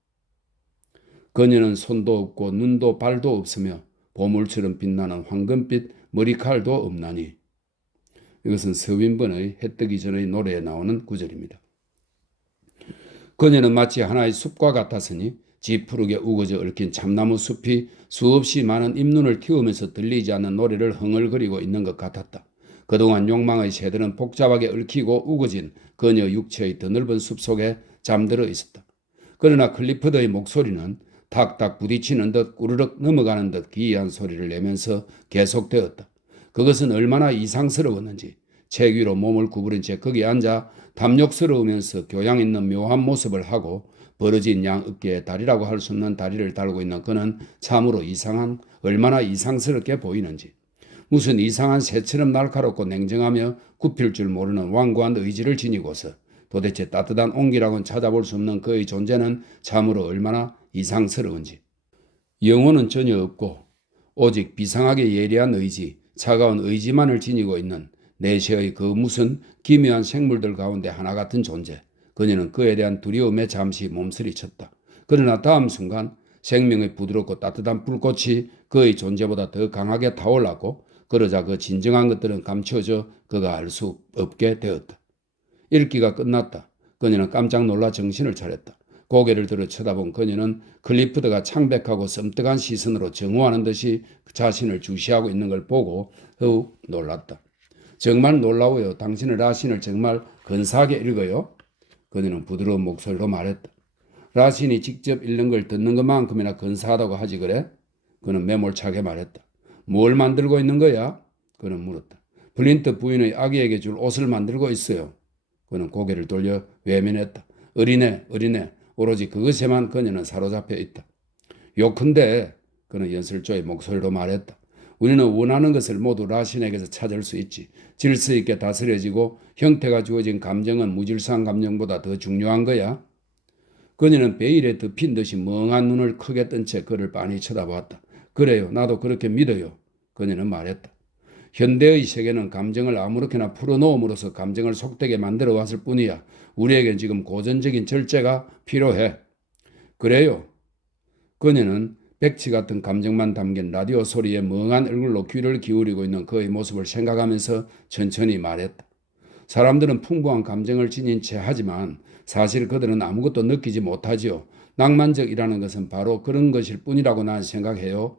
그녀는 손도 없고 눈도 발도 없으며 보물처럼 빛나는 황금빛 머리칼도 없나니. 이것은 서윈번의 해 뜨기 전의 노래에 나오는 구절입니다. 그녀는 마치 하나의 숲과 같았으니 지푸르게 우거져 얽힌 참나무 숲이 수없이 많은 잇눈을 틔우면서 들리지 않는 노래를 흥얼거리고 있는 것 같았다. 그동안 욕망의 새들은 복잡하게 얽히고 우거진 그녀 육체의 드넓은 숲속에 잠들어 있었다. 그러나 클리프드의 목소리는 탁탁 부딪히는 듯 꾸르륵 넘어가는 듯 기이한 소리를 내면서 계속되었다. 그것은 얼마나 이상스러웠는지 책 위로 몸을 구부린 채 거기 앉아 담력스러우면서 교양 있는 묘한 모습을 하고 벌어진 양 어깨에 다리라고 할 수 없는 다리를 달고 있는 그는 참으로 얼마나 이상스럽게 보이는지. 무슨 이상한 새처럼 날카롭고 냉정하며 굽힐 줄 모르는 완고한 의지를 지니고서 도대체 따뜻한 온기라고는 찾아볼 수 없는 그의 존재는 참으로 얼마나 이상스러운지. 영혼은 전혀 없고 오직 비상하게 예리한 의지, 차가운 의지만을 지니고 있는 내시의 그 무슨 기묘한 생물들 가운데 하나 같은 존재. 그녀는 그에 대한 두려움에 잠시 몸서리쳤다. 그러나 다음 순간 생명의 부드럽고 따뜻한 불꽃이 그의 존재보다 더 강하게 타올랐고 그러자 그 진정한 것들은 감추어져 그가 알 수 없게 되었다. 읽기가 끝났다. 그녀는 깜짝 놀라 정신을 차렸다. 고개를 들어 쳐다본 그녀는 클리프드가 창백하고 섬뜩한 시선으로 정오하는 듯이 자신을 주시하고 있는 걸 보고 더욱 놀랐다. 정말 놀라워요. 당신은 라신을 정말 근사하게 읽어요. 그녀는 부드러운 목소리로 말했다. 라신이 직접 읽는 걸 듣는 것만큼이나 근사하다고 하지 그래? 그는 매몰차게 말했다. 뭘 만들고 있는 거야? 그는 물었다. 블린트 부인의 아기에게 줄 옷을 만들고 있어요. 그는 고개를 돌려 외면했다. 어린애. 오로지 그것에만 그녀는 사로잡혀 있다. 요컨대 그는 연설조의 목소리로 말했다. 우리는 원하는 것을 모두 라신에게서 찾을 수 있지. 질서 있게 다스려지고 형태가 주어진 감정은 무질서한 감정보다 더 중요한 거야. 그녀는 베일에 덮인 듯이 멍한 눈을 크게 뜬 채 그를 빤히 쳐다보았다. 그래요. 나도 그렇게 믿어요. 그녀는 말했다. 현대의 세계는 감정을 아무렇게나 풀어놓음으로써 감정을 속되게 만들어 왔을 뿐이야. 우리에겐 지금 고전적인 절제가 필요해. 그래요. 그녀는 백치 같은 감정만 담긴 라디오 소리에 멍한 얼굴로 귀를 기울이고 있는 그의 모습을 생각하면서 천천히 말했다. 사람들은 풍부한 감정을 지닌 채 하지만 사실 그들은 아무것도 느끼지 못하지요. 낭만적이라는 것은 바로 그런 것일 뿐이라고 난 생각해요.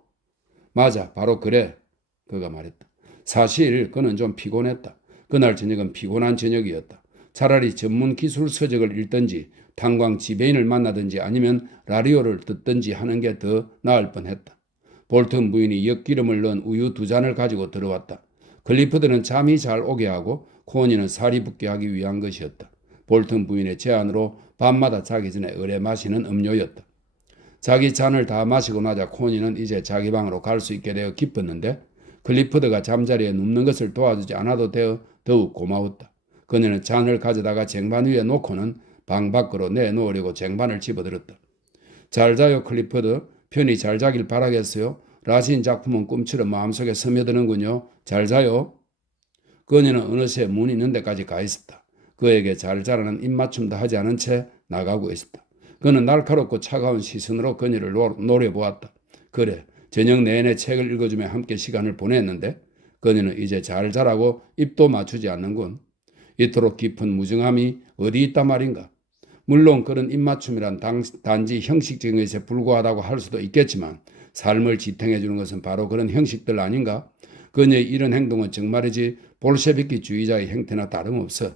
맞아, 바로 그래. 그가 말했다. 사실 그는 좀 피곤했다. 그날 저녁은 피곤한 저녁이었다. 차라리 전문 기술 서적을 읽든지 탄광 지배인을 만나든지 아니면 라디오를 듣든지 하는 게 더 나을 뻔했다. 볼튼 부인이 엿기름을 넣은 우유 2잔을 가지고 들어왔다. 클리프드는 잠이 잘 오게 하고 코니는 살이 붙게 하기 위한 것이었다. 볼튼 부인의 제안으로 밤마다 자기 전에 의뢰 마시는 음료였다. 자기 잔을 다 마시고 나자 코니는 이제 자기 방으로 갈 수 있게 되어 기뻤는데 클리프드가 잠자리에 눕는 것을 도와주지 않아도 되어 더욱 고마웠다. 그녀는 잔을 가져다가 쟁반 위에 놓고는 방 밖으로 내놓으려고 쟁반을 집어들었다. 잘 자요 클리프드. 편히 잘 자길 바라겠어요. 라신 작품은 꿈처럼 마음속에 스며드는군요. 잘 자요. 그녀는 어느새 문 있는 데까지 가 있었다. 그에게 잘 자라는 입맞춤도 하지 않은 채 나가고 있었다. 그는 날카롭고 차가운 시선으로 그녀를 노려보았다. 그래, 저녁 내내 책을 읽어주며 함께 시간을 보냈는데 그녀는 이제 잘 자라고 입도 맞추지 않는군. 이토록 깊은 무정함이 어디 있단 말인가. 물론 그런 입맞춤이란 단지 형식적인 것에 불과하다고 할 수도 있겠지만 삶을 지탱해 주는 것은 바로 그런 형식들 아닌가? 그녀의 이런 행동은 정말이지 볼셰비키주의자의 행태나 다름없어.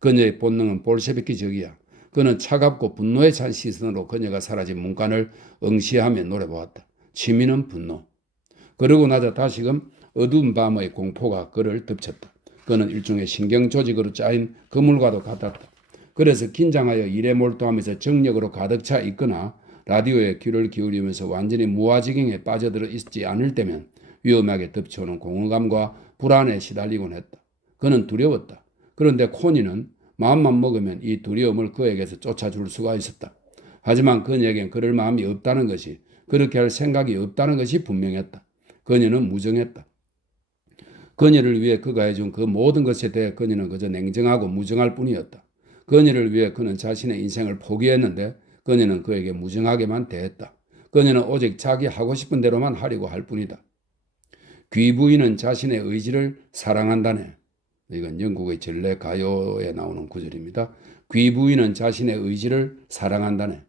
그녀의 본능은 볼셰비키적이야. 그는 차갑고 분노에 찬 시선으로 그녀가 사라진 문간을 응시하며 노려보았다. 취미는 분노. 그러고 나자 다시금 어두운 밤의 공포가 그를 덮쳤다. 그는 일종의 신경 조직으로 짜인 그물과도 같았다. 그래서 긴장하여 일에 몰두하면서 정력으로 가득 차 있거나 라디오에 귀를 기울이면서 완전히 무아지경에 빠져들어 있지 않을 때면 위험하게 덮쳐오는 공허감과 불안에 시달리곤 했다. 그는 두려웠다. 그런데 코니는 마음만 먹으면 이 두려움을 그에게서 쫓아줄 수가 있었다. 하지만 그녀에겐 그럴 마음이 없다는 것이, 그렇게 할 생각이 없다는 것이 분명했다. 그녀는 무정했다. 그녀를 위해 그가 해준 그 모든 것에 대해 그녀는 그저 냉정하고 무정할 뿐이었다. 그녀를 위해 그는 자신의 인생을 포기했는데 그녀는 그에게 무정하게만 대했다. 그녀는 오직 자기 하고 싶은 대로만 하려고 할 뿐이다. 귀부인은 자신의 의지를 사랑한다네. 이건 영국의 전래 가요에 나오는 구절입니다. 귀부인은 자신의 의지를 사랑한다네.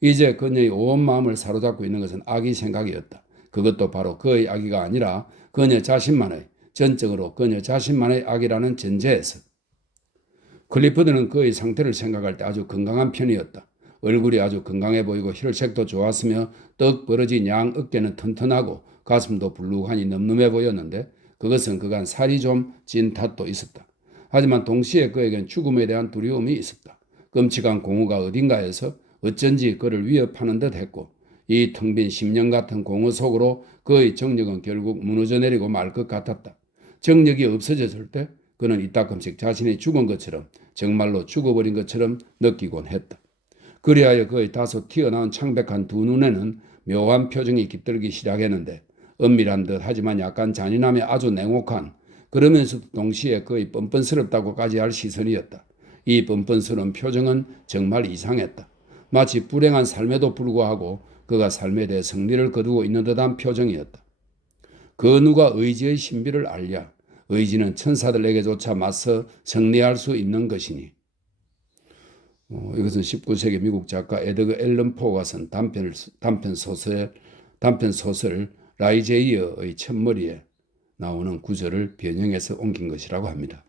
이제 그녀의 온 마음을 사로잡고 있는 것은 악의 생각이었다. 그것도 바로 그의 악의가 아니라 그녀 자신만의, 전적으로 그녀 자신만의 악이라는 전제에서. 클리포드는 그의 상태를 생각할 때 아주 건강한 편이었다. 얼굴이 아주 건강해 보이고 혈색도 좋았으며 떡 벌어진 양 어깨는 튼튼하고 가슴도 불룩하니 늠름해 보였는데 그것은 그간 살이 좀 찐 탓도 있었다. 하지만 동시에 그에겐 죽음에 대한 두려움이 있었다. 끔찍한 공허가 어딘가에서 어쩐지 그를 위협하는 듯 했고 이 텅 빈 10년 같은 공허 속으로 그의 정력은 결국 무너져 내리고 말 것 같았다. 정력이 없어졌을 때 그는 이따금씩 자신이 죽은 것처럼, 정말로 죽어버린 것처럼 느끼곤 했다. 그리하여 그의 다소 튀어나온 창백한 두 눈에는 묘한 표정이 깃들기 시작했는데 은밀한 듯 하지만 약간 잔인함에 아주 냉혹한, 그러면서도 동시에 그의 뻔뻔스럽다고까지 할 시선이었다. 이 뻔뻔스러운 표정은 정말 이상했다. 마치 불행한 삶에도 불구하고 그가 삶에 대해 승리를 거두고 있는 듯한 표정이었다. 그 누가 의지의 신비를 알랴. 의지는 천사들에게조차 맞서 승리할 수 있는 것이니. 이것은 19세기 미국 작가 에드거 앨런 포가 쓴 단편 소설 라이제이어의 첫머리에 나오는 구절을 변형해서 옮긴 것이라고 합니다.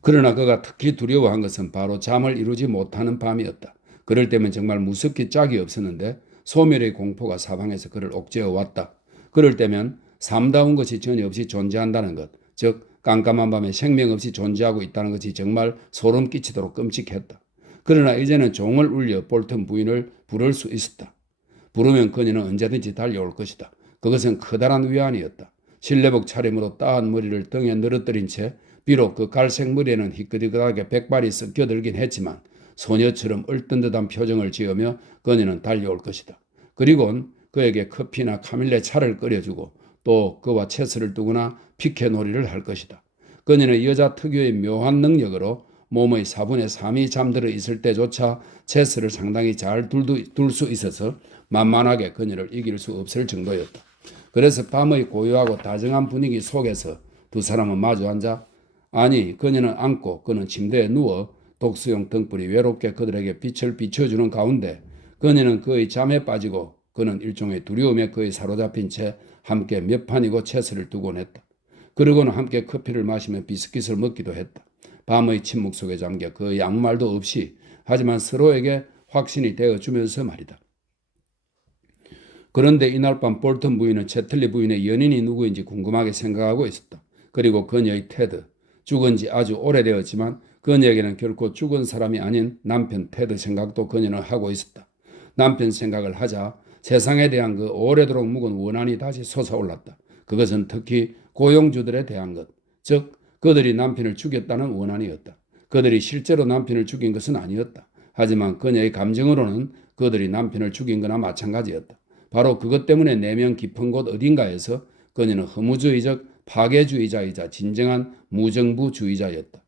그러나 그가 특히 두려워한 것은 바로 잠을 이루지 못하는 밤이었다. 그럴 때면 정말 무섭기 짝이 없었는데 소멸의 공포가 사방에서 그를 옥죄어 왔다. 그럴 때면 삶다운 것이 전혀 없이 존재한다는 것, 즉 깜깜한 밤에 생명 없이 존재하고 있다는 것이 정말 소름 끼치도록 끔찍했다. 그러나 이제는 종을 울려 볼턴 부인을 부를 수 있었다. 부르면 그녀는 언제든지 달려올 것이다. 그것은 커다란 위안이었다. 실내복 차림으로 따은 머리를 등에 늘어뜨린 채 비록 그 갈색 머리에는 희끗희끗하게 백발이 섞여들긴 했지만 소녀처럼 얼뜬 듯한 표정을 지으며 그녀는 달려올 것이다. 그리고는 그에게 커피나 카밀레 차를 끓여주고 또 그와 체스를 두거나 피켓놀이를 할 것이다. 그녀는 여자 특유의 묘한 능력으로 몸의 4분의 3이 잠들어 있을 때조차 체스를 상당히 잘 둘 수 있어서 만만하게 그녀를 이길 수 없을 정도였다. 그래서 밤의 고요하고 다정한 분위기 속에서 두 사람은 마주 앉아, 아니 그녀는 앉고 그는 침대에 누워 독서용 등불이 외롭게 그들에게 빛을 비춰주는 가운데 그녀는 그의 잠에 빠지고 그는 일종의 두려움에 그의 사로잡힌 채 함께 몇 판이고 체스를 두곤 했다. 그러고는 함께 커피를 마시며 비스킷을 먹기도 했다. 밤의 침묵 속에 잠겨 그 아무 말도 없이, 하지만 서로에게 확신이 되어주면서 말이다. 그런데 이날 밤 볼턴 부인은 채틀리 부인의 연인이 누구인지 궁금하게 생각하고 있었다. 그리고 그녀의 테드, 죽은 지 아주 오래되었지만 그녀에게는 결코 죽은 사람이 아닌 남편 테드 생각도 그녀는 하고 있었다. 남편 생각을 하자 세상에 대한 그 오래도록 묵은 원한이 다시 솟아올랐다. 그것은 특히 고용주들에 대한 것, 즉 그들이 남편을 죽였다는 원한이었다. 그들이 실제로 남편을 죽인 것은 아니었다. 하지만 그녀의 감정으로는 그들이 남편을 죽인 거나 마찬가지였다. 바로 그것 때문에 내면 깊은 곳 어딘가에서 그녀는 허무주의적 파괴주의자이자 진정한 무정부주의자였다.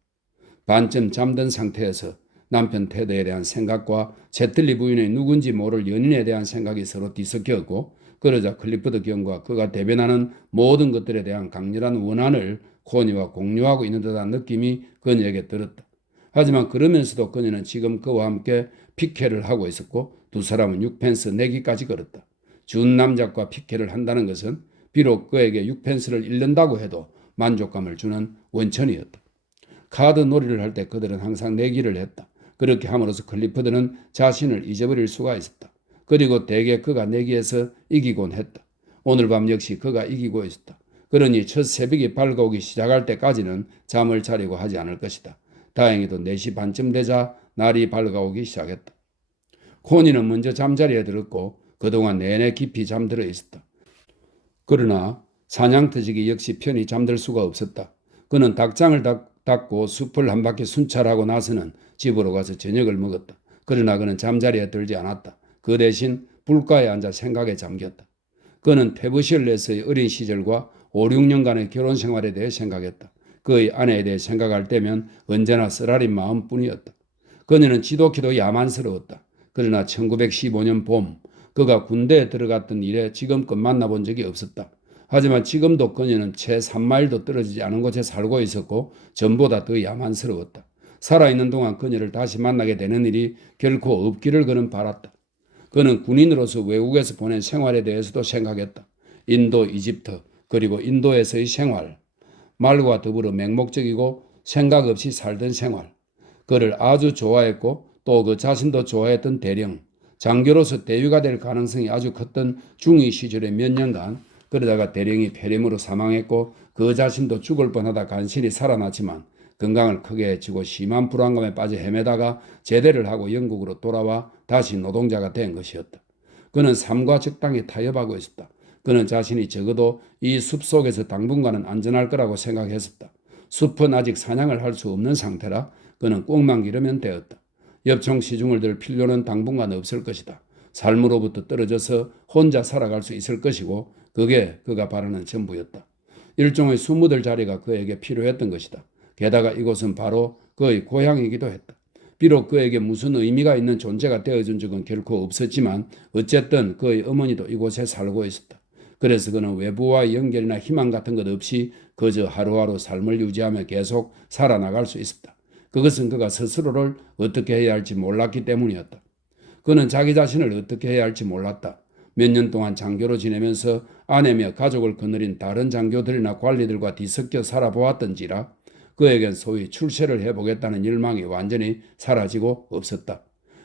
반쯤 잠든 상태에서 남편 테드에 대한 생각과 채틀리 부인의 누군지 모를 연인에 대한 생각이 서로 뒤섞였고, 그러자 클리포드 경과 그가 대변하는 모든 것들에 대한 강렬한 원한을 코니와 공유하고 있는 듯한 느낌이 그녀에게 들었다. 하지만 그러면서도 그녀는 지금 그와 함께 피켓을 하고 있었고 두 사람은 6펜스 내기까지 걸었다. 준 남작과 피켓을 한다는 것은 비록 그에게 6펜스를 잃는다고 해도 만족감을 주는 원천이었다. 카드 놀이를 할 때 그들은 항상 내기를 했다. 그렇게 함으로써 클리프드는 자신을 잊어버릴 수가 있었다. 그리고 대개 그가 내기에서 이기곤 했다. 오늘 밤 역시 그가 이기고 있었다. 그러니 첫 새벽이 밝아오기 시작할 때까지는 잠을 자려고 하지 않을 것이다. 다행히도 4시 반쯤 되자 날이 밝아오기 시작했다. 코니는 먼저 잠자리에 들었고 그동안 내내 깊이 잠들어 있었다. 그러나 사냥터지기 역시 편히 잠들 수가 없었다. 그는 닭장을 닫고 숲을 한 바퀴 순찰하고 나서는 집으로 가서 저녁을 먹었다. 그러나 그는 잠자리에 들지 않았다. 그 대신 불가에 앉아 생각에 잠겼다. 그는 페브실레스의 어린 시절과 5, 6년간의 결혼 생활에 대해 생각했다. 그의 아내에 대해 생각할 때면 언제나 쓰라린 마음뿐이었다. 그녀는 지독히도 야만스러웠다. 그러나 1915년 봄 그가 군대에 들어갔던 이래 지금껏 만나본 적이 없었다. 하지만 지금도 그녀는 채 3마일도 떨어지지 않은 곳에 살고 있었고 전보다 더 야만스러웠다. 살아있는 동안 그녀를 다시 만나게 되는 일이 결코 없기를 그는 바랐다. 그는 군인으로서 외국에서 보낸 생활에 대해서도 생각했다. 인도, 이집트, 그리고 인도에서의 생활, 말과 더불어 맹목적이고 생각 없이 살던 생활. 그를 아주 좋아했고 또 그 자신도 좋아했던 대령, 장교로서 대위가 될 가능성이 아주 컸던 중위 시절의 몇 년간 그러다가 대령이 폐렴으로 사망했고 그 자신도 죽을 뻔하다 간신히 살아났지만 건강을 크게 해치고 심한 불안감에 빠져 헤매다가 제대를 하고 영국으로 돌아와 다시 노동자가 된 것이었다. 그는 삶과 적당히 타협하고 있었다. 그는 자신이 적어도 이 숲 속에서 당분간은 안전할 거라고 생각했었다. 숲은 아직 사냥을 할 수 없는 상태라 그는 꼭만 기르면 되었다. 엽총 시중을 들 필요는 당분간 없을 것이다. 삶으로부터 떨어져서 혼자 살아갈 수 있을 것이고 그게 그가 바라는 전부였다. 일종의 숨어들 자리가 그에게 필요했던 것이다. 게다가 이곳은 바로 그의 고향이기도 했다. 비록 그에게 무슨 의미가 있는 존재가 되어준 적은 결코 없었지만 어쨌든 그의 어머니도 이곳에 살고 있었다. 그래서 그는 외부와의 연결이나 희망 같은 것 없이 그저 하루하루 삶을 유지하며 계속 살아나갈 수 있었다. 그것은 그가 스스로를 어떻게 해야 할지 몰랐기 때문이었다. 그는 자기 자신을 어떻게 해야 할지 몰랐다. 몇 년 동안 장교로 지내면서 아내며 가족을 거느린 다른 장교들이나 관리들과 뒤섞여 살아보았던지라 그에겐 소위 출세를 해보겠다는 열망이 완전히 사라지고 없었다.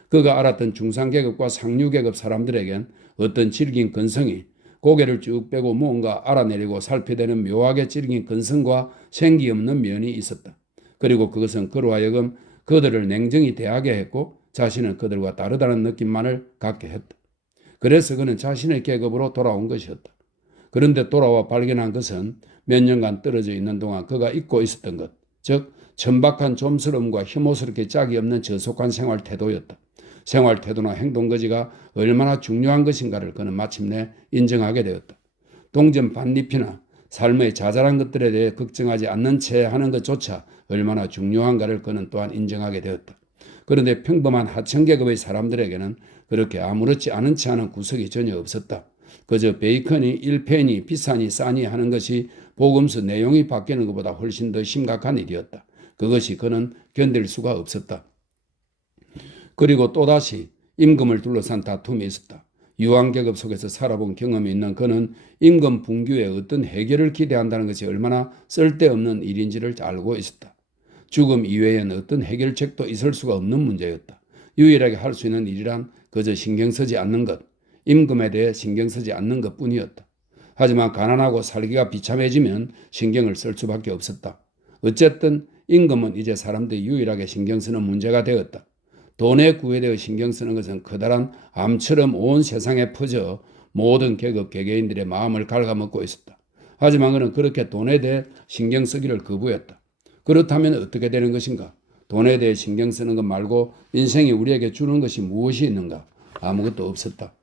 그가 알았던 중상계급과 상류계급 사람들에겐 어떤 질긴 근성이 고개를 쭉 빼고 무언가 알아내리고 살펴대는 묘하게 질긴 근성과 생기 없는 면이 있었다. 그리고 그것은 그로 하여금 그들을 냉정히 대하게 했고 자신은 그들과 다르다는 느낌만을 갖게 했다. 그래서 그는 자신의 계급으로 돌아온 것이었다. 그런데 돌아와 발견한 것은 몇 년간 떨어져 있는 동안 그가 잊고 있었던 것, 즉 천박한 좀스러움과 혐오스럽게 짝이 없는 저속한 생활 태도였다. 생활 태도나 행동 거지가 얼마나 중요한 것인가를 그는 마침내 인정하게 되었다. 동전 반잎이나 삶의 자잘한 것들에 대해 걱정하지 않는 채 하는 것조차 얼마나 중요한가를 그는 또한 인정하게 되었다. 그런데 평범한 하층계급의 사람들에게는 그렇게 아무렇지 않은 채 하는 구석이 전혀 없었다. 그저 베이컨이 1펜이 비싸니 싸니 하는 것이 복음서 내용이 바뀌는 것보다 훨씬 더 심각한 일이었다. 그것이 그는 견딜 수가 없었다. 그리고 또다시 임금을 둘러싼 다툼이 있었다. 유황계급 속에서 살아본 경험이 있는 그는 임금 붕괴에 어떤 해결을 기대한다는 것이 얼마나 쓸데없는 일인지를 알고 있었다. 죽음 이외에는 어떤 해결책도 있을 수가 없는 문제였다. 유일하게 할 수 있는 일이란 그저 신경 쓰지 않는 것, 임금에 대해 신경 쓰지 않는 것뿐이었다. 하지만 가난하고 살기가 비참해지면 신경을 쓸 수밖에 없었다. 어쨌든 임금은 이제 사람들이 유일하게 신경 쓰는 문제가 되었다. 돈에 구애되어 신경 쓰는 것은 커다란 암처럼 온 세상에 퍼져 모든 계급 개개인들의 마음을 갉아먹고 있었다. 하지만 그는 그렇게 돈에 대해 신경 쓰기를 거부했다. 그렇다면 어떻게 되는 것인가? 돈에 대해 신경 쓰는 것 말고 인생이 우리에게 주는 것이 무엇이 있는가? 아무것도 없었다.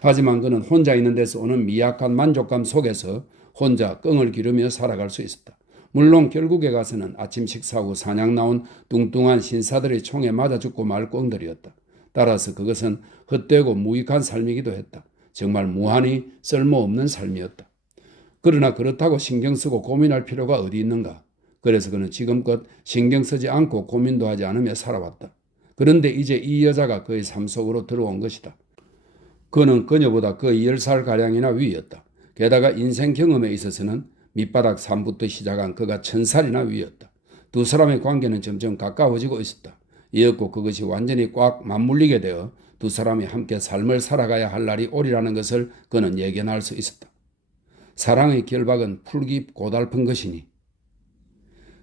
하지만 그는 혼자 있는 데서 오는 미약한 만족감 속에서 혼자 끙을 기르며 살아갈 수 있었다. 물론 결국에 가서는 아침 식사 후 사냥 나온 뚱뚱한 신사들의 총에 맞아 죽고 말 꽁들이었다. 따라서 그것은 헛되고 무익한 삶이기도 했다. 정말 무한히 쓸모없는 삶이었다. 그러나 그렇다고 신경 쓰고 고민할 필요가 어디 있는가? 그래서 그는 지금껏 신경 쓰지 않고 고민도 하지 않으며 살아왔다. 그런데 이제 이 여자가 그의 삶 속으로 들어온 것이다. 그는 그녀보다 거의 10살가량이나 위였다. 게다가 인생 경험에 있어서는 밑바닥 산부터 시작한 그가 1000살이나 위였다. 두 사람의 관계는 점점 가까워지고 있었다. 이었고 그것이 완전히 꽉 맞물리게 되어 두 사람이 함께 삶을 살아가야 할 날이 오리라는 것을 그는 예견할 수 있었다. 사랑의 결박은 풀기 고달픈 것이니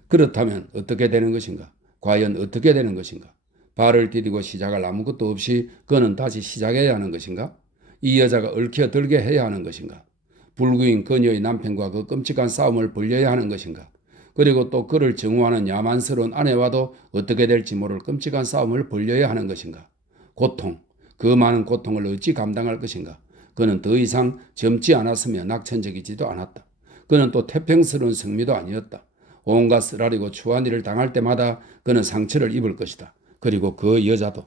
그렇다면 어떻게 되는 것인가? 과연 어떻게 되는 것인가? 발을 디디고 시작할 아무것도 없이 그는 다시 시작해야 하는 것인가? 이 여자가 얽혀들게 해야 하는 것인가? 불구인 그녀의 남편과 그 끔찍한 싸움을 벌려야 하는 것인가? 그리고 또 그를 증오하는 야만스러운 아내와도 어떻게 될지 모를 끔찍한 싸움을 벌려야 하는 것인가? 고통, 그 많은 고통을 어찌 감당할 것인가? 그는 더 이상 젊지 않았으며 낙천적이지도 않았다. 그는 또 태평스러운 성미도 아니었다. 온갖 쓰라리고 추한 일을 당할 때마다 그는 상처를 입을 것이다. 그리고 그 여자도.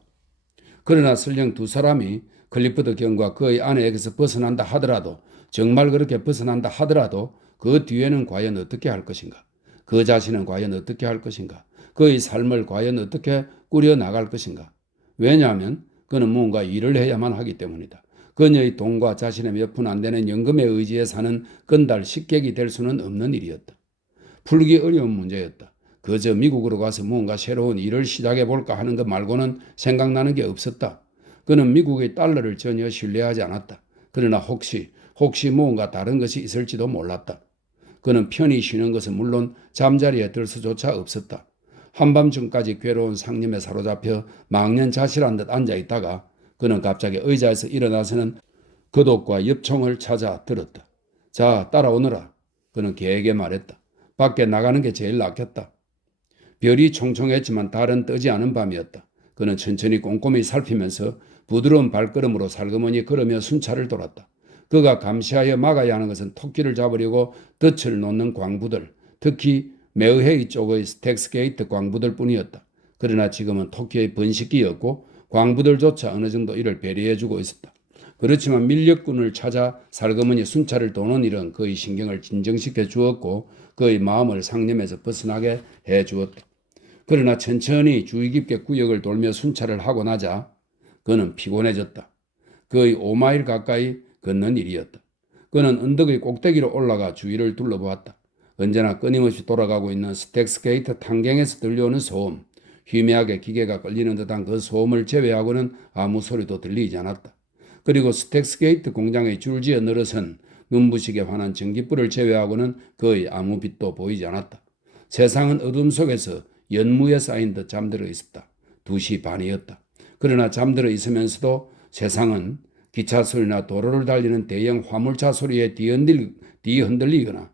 그러나 설령 두 사람이 클리프드 경과 그의 아내에게서 벗어난다 하더라도, 정말 그렇게 벗어난다 하더라도 그 뒤에는 과연 어떻게 할 것인가? 그 자신은 과연 어떻게 할 것인가? 그의 삶을 과연 어떻게 꾸려나갈 것인가? 왜냐하면 그는 뭔가 일을 해야만 하기 때문이다. 그녀의 돈과 자신의 몇 푼 안 되는 연금에 의지해 사는 건달 식객이 될 수는 없는 일이었다. 풀기 어려운 문제였다. 그저 미국으로 가서 무언가 새로운 일을 시작해 볼까 하는 것 말고는 생각나는 게 없었다. 그는 미국의 달러를 전혀 신뢰하지 않았다. 그러나 혹시 무언가 다른 것이 있을지도 몰랐다. 그는 편히 쉬는 것은 물론 잠자리에 들 수조차 없었다. 한밤중까지 괴로운 상념에 사로잡혀 망연자실한 듯 앉아있다가 그는 갑자기 의자에서 일어나서는 그독과 엽총을 찾아 들었다. 자, 따라오너라. 그는 개에게 말했다. 밖에 나가는 게 제일 낫겠다. 별이 총총했지만 달은 뜨지 않은 밤이었다. 그는 천천히 꼼꼼히 살피면서 부드러운 발걸음으로 살그머니 걸으며 순찰을 돌았다. 그가 감시하여 막아야 하는 것은 토끼를 잡으려고 덫을 놓는 광부들, 특히 메어헤이 쪽의 스택스게이트 광부들 뿐이었다. 그러나 지금은 토끼의 번식기였고 광부들조차 어느 정도 이를 배려해주고 있었다. 그렇지만 밀렵꾼을 찾아 살그머니 순찰을 도는 일은 그의 신경을 진정시켜 주었고 그의 마음을 상념에서 벗어나게 해 주었다. 그러나 천천히 주의 깊게 구역을 돌며 순찰을 하고 나자 그는 피곤해졌다. 거의 5마일 가까이 걷는 일이었다. 그는 언덕의 꼭대기로 올라가 주위를 둘러보았다. 언제나 끊임없이 돌아가고 있는 스택스게이트 탄경에서 들려오는 소음, 희미하게 기계가 끌리는 듯한 그 소음을 제외하고는 아무 소리도 들리지 않았다. 그리고 스택스게이트 공장의 줄지어 늘어선 눈부시게 환한 전기불을 제외하고는 거의 아무 빛도 보이지 않았다. 세상은 어둠 속에서 연무에 쌓인 듯 잠들어 있었다. 2시 반이었다. 그러나 잠들어 있으면서도 세상은 기차 소리나 도로를 달리는 대형 화물차 소리에 뒤흔들리거나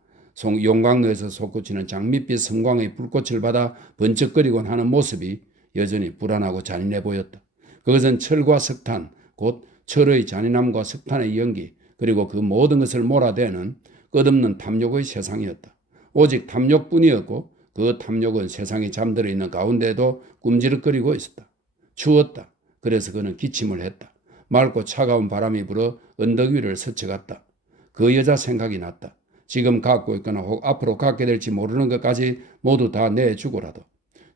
용광로에서 솟구치는 장밋빛 섬광의 불꽃을 받아 번쩍거리곤 하는 모습이 여전히 불안하고 잔인해 보였다. 그것은 철과 석탄, 곧 철의 잔인함과 석탄의 연기, 그리고 그 모든 것을 몰아대는 끝없는 탐욕의 세상이었다. 오직 탐욕뿐이었고 그 탐욕은 세상이 잠들어 있는 가운데도 꿈지럭거리고 있었다. 추웠다. 그래서 그는 기침을 했다. 맑고 차가운 바람이 불어 언덕 위를 스쳐갔다. 그 여자 생각이 났다. 지금 갖고 있거나 혹 앞으로 갖게 될지 모르는 것까지 모두 다 내주고라도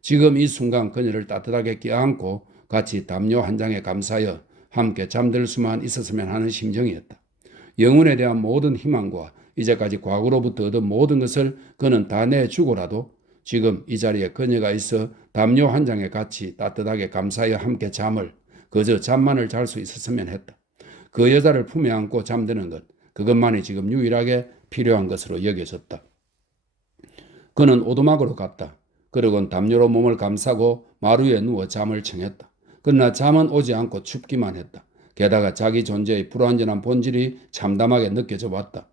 지금 이 순간 그녀를 따뜻하게 껴안고 같이 담요 한 장에 감싸여 함께 잠들 수만 있었으면 하는 심정이었다. 영혼에 대한 모든 희망과 이제까지 과거로부터 얻은 모든 것을 그는 다 내주고라도 지금 이 자리에 그녀가 있어 담요 한 장에 같이 따뜻하게 감싸여 함께 잠을, 그저 잠만을 잘 수 있었으면 했다. 그 여자를 품에 안고 잠드는 것, 그것만이 지금 유일하게 필요한 것으로 여겨졌다. 그는 오두막으로 갔다. 그러곤 담요로 몸을 감싸고 마루에 누워 잠을 청했다. 그러나 잠은 오지 않고 춥기만 했다. 게다가 자기 존재의 불완전한 본질이 참담하게 느껴져 왔다.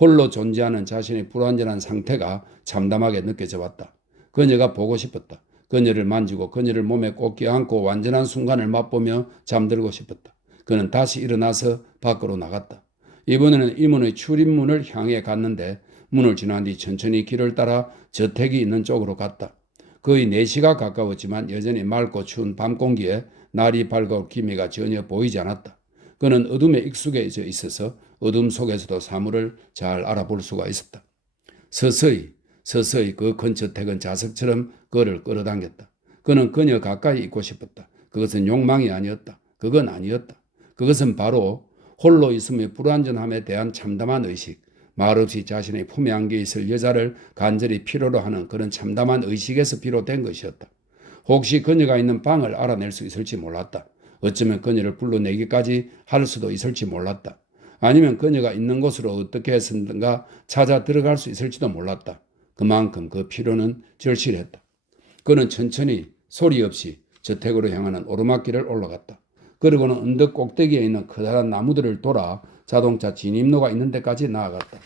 홀로 존재하는 자신의 불완전한 상태가 참담하게 느껴져 왔다. 그녀가 보고 싶었다. 그녀를 만지고 그녀를 몸에 꼭 껴안고 완전한 순간을 맛보며 잠들고 싶었다. 그는 다시 일어나서 밖으로 나갔다. 이번에는 이문의 출입문을 향해 갔는데 문을 지난 뒤 천천히 길을 따라 저택이 있는 쪽으로 갔다. 거의 4시가 가까웠지만 여전히 맑고 추운 밤 공기에 날이 밝아올 기미가 전혀 보이지 않았다. 그는 어둠에 익숙해져 있어서 어둠 속에서도 사물을 잘 알아볼 수가 있었다. 서서히 그 큰 저택은 자석처럼 그를 끌어당겼다. 그는 그녀 가까이 있고 싶었다. 그것은 욕망이 아니었다. 그건 아니었다. 그것은 바로 홀로 있음의 불완전함에 대한 참담한 의식, 말없이 자신의 품에 안겨 있을 여자를 간절히 필요로 하는 그런 참담한 의식에서 비롯된 것이었다. 혹시 그녀가 있는 방을 알아낼 수 있을지 몰랐다. 어쩌면 그녀를 불러내기까지 할 수도 있을지 몰랐다. 아니면 그녀가 있는 곳으로 어떻게 해서든가 찾아 들어갈 수 있을지도 몰랐다. 그만큼 그 필요는 절실했다. 그는 천천히 소리 없이 저택으로 향하는 오르막길을 올라갔다. 그리고는 언덕 꼭대기에 있는 커다란 나무들을 돌아 자동차 진입로가 있는 데까지 나아갔다.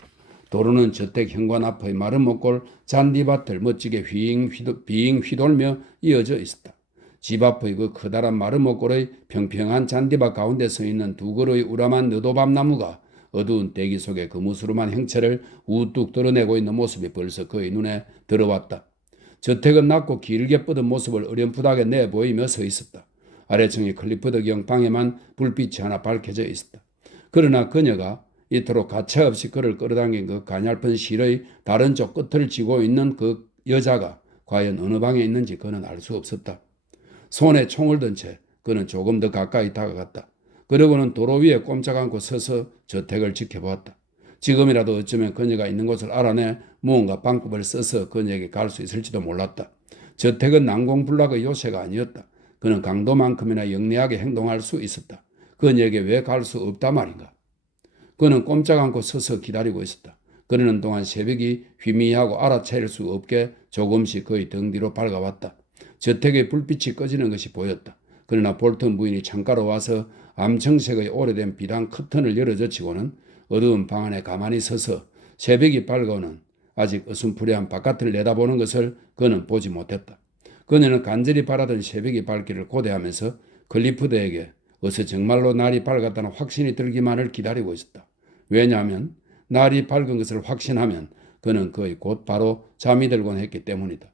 도로는 저택 현관 앞의 마른 목골 잔디밭을 멋지게 빙 휘돌며 이어져 있었다. 집 앞의 그 커다란 마른 목골의 평평한 잔디밭 가운데 서 있는 두 그루의 우람한 너도밤나무가 어두운 대기 속에 거무스름한 형체를 우뚝 드러내고 있는 모습이 벌써 그의 눈에 들어왔다. 저택은 낮고 길게 뻗은 모습을 어렴풋하게 내보이며 서 있었다. 아래층의 클리포드 경 방에만 불빛이 하나 밝혀져 있었다. 그러나 그녀가 이토록 가차없이 그를 끌어당긴 그 가냘픈 실의 다른 쪽 끝을 쥐고 있는 그 여자가 과연 어느 방에 있는지 그는 알 수 없었다. 손에 총을 든 채 그는 조금 더 가까이 다가갔다. 그러고는 도로 위에 꼼짝 않고 서서 저택을 지켜보았다. 지금이라도 어쩌면 그녀가 있는 곳을 알아내 무언가 방법을 써서 그녀에게 갈 수 있을지도 몰랐다. 저택은 난공불락의 요새가 아니었다. 그는 강도만큼이나 영리하게 행동할 수 있었다. 그녀에게 왜 갈 수 없다 말인가. 그는 꼼짝 않고 서서 기다리고 있었다. 그러는 동안 새벽이 희미하고 알아차릴 수 없게 조금씩 그의 등 뒤로 밝아왔다. 저택의 불빛이 꺼지는 것이 보였다. 그러나 볼턴 부인이 창가로 와서 암청색의 오래된 비단 커튼을 열어젖히고는 어두운 방 안에 가만히 서서 새벽이 밝아오는 아직 어슴푸레한 바깥을 내다보는 것을 그는 보지 못했다. 그녀는 간절히 바라던 새벽이 밝기를 고대하면서 클리프드에게 어서 정말로 날이 밝았다는 확신이 들기만을 기다리고 있었다. 왜냐하면 날이 밝은 것을 확신하면 그는 거의 곧 바로 잠이 들곤 했기 때문이다.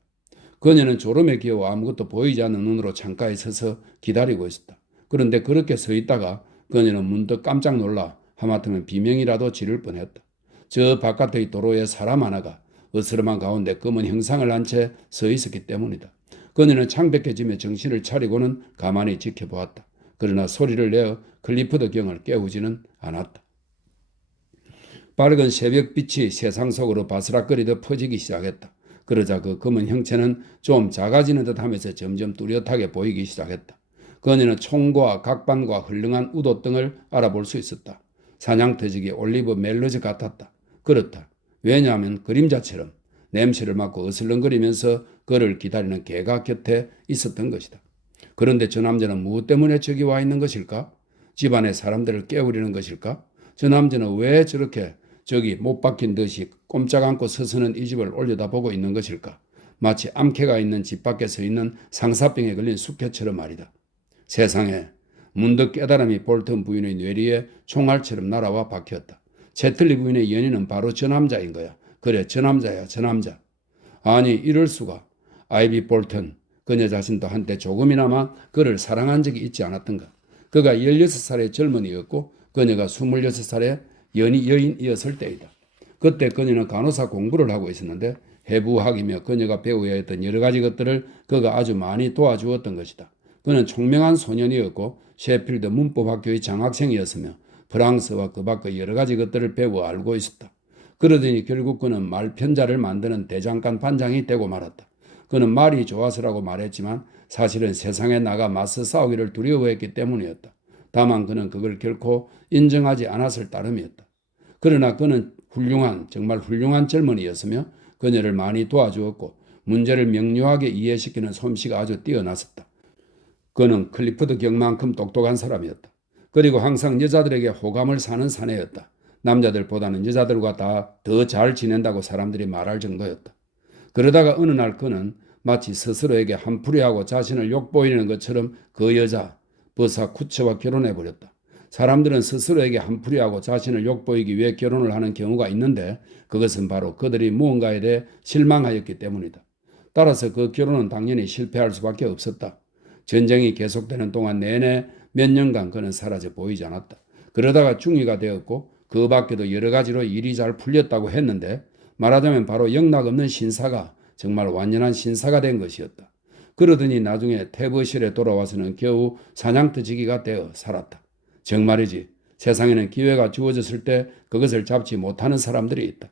그녀는 졸음에 겨워 아무것도 보이지 않는 눈으로 창가에 서서 기다리고 있었다. 그런데 그렇게 서 있다가 그녀는 문득 깜짝 놀라 하마터면 비명이라도 지를 뻔했다. 저 바깥의 도로에 사람 하나가 어스름한 가운데 검은 형상을 한 채 서 있었기 때문이다. 그녀는 창백해지며 정신을 차리고는 가만히 지켜보았다. 그러나 소리를 내어 클리프드 경을 깨우지는 않았다. 밝은 새벽빛이 세상 속으로 바스락거리듯 퍼지기 시작했다. 그러자 그 검은 형체는 좀 작아지는 듯 하면서 점점 뚜렷하게 보이기 시작했다. 그녀는 총과 각반과 헐렁한 우도등을 알아볼 수 있었다. 사냥터지기 올리브 멜로즈 같았다. 그렇다. 왜냐하면 그림자처럼 냄새를 맡고 어슬렁거리면서 그를 기다리는 개가 곁에 있었던 것이다. 그런데 저 남자는 무엇 때문에 저기 와 있는 것일까? 집안의 사람들을 깨우리는 것일까? 저 남자는 왜 저렇게 저기 못 박힌 듯이 꼼짝 않고 서서는 이 집을 올려다보고 있는 것일까? 마치 암캐가 있는 집 밖에 서 있는 상사병에 걸린 숙회처럼 말이다. 세상에 문득 깨달음이 볼턴 부인의 뇌리에 총알처럼 날아와 박혔다. 채틀리 부인의 연인은 바로 저 남자인 거야. 그래, 저 남자야, 저 남자. 아니, 이럴 수가. 아이비 볼턴, 그녀 자신도 한때 조금이나마 그를 사랑한 적이 있지 않았던가. 그가 16살의 젊은이였고 그녀가 26살의 여인이었을 때이다. 그때 그녀는 간호사 공부를 하고 있었는데 해부학이며 그녀가 배워야 했던 여러 가지 것들을 그가 아주 많이 도와주었던 것이다. 그는 총명한 소년이었고 셰필드 문법학교의 장학생이었으며 프랑스와 그 밖의 여러 가지 것들을 배워 알고 있었다. 그러더니 결국 그는 말편자를 만드는 대장간 반장이 되고 말았다. 그는 말이 좋아서라고 말했지만 사실은 세상에 나가 맞서 싸우기를 두려워했기 때문이었다. 다만 그는 그걸 결코 인정하지 않았을 따름이었다. 그러나 그는 정말 훌륭한 젊은이였으며 그녀를 많이 도와주었고 문제를 명료하게 이해시키는 솜씨가 아주 뛰어났었다. 그는 클리프드 경만큼 똑똑한 사람이었다. 그리고 항상 여자들에게 호감을 사는 사내였다. 남자들보다는 여자들과 다 더 잘 지낸다고 사람들이 말할 정도였다. 그러다가 어느 날 그는 마치 스스로에게 한풀이하고 자신을 욕보이는 것처럼 그 여자 버사 쿠처와 결혼해버렸다. 사람들은 스스로에게 한풀이하고 자신을 욕보이기 위해 결혼을 하는 경우가 있는데 그것은 바로 그들이 무언가에 대해 실망하였기 때문이다. 따라서 그 결혼은 당연히 실패할 수밖에 없었다. 전쟁이 계속되는 동안 내내 몇 년간 그는 사라져 보이지 않았다. 그러다가 중위가 되었고 그 밖에도 여러 가지로 일이 잘 풀렸다고 했는데 말하자면 바로 영락없는 신사가 정말 완전한 신사가 된 것이었다. 그러더니 나중에 태버실에 돌아와서는 겨우 사냥터지기가 되어 살았다. 정말이지 세상에는 기회가 주어졌을 때 그것을 잡지 못하는 사람들이 있다.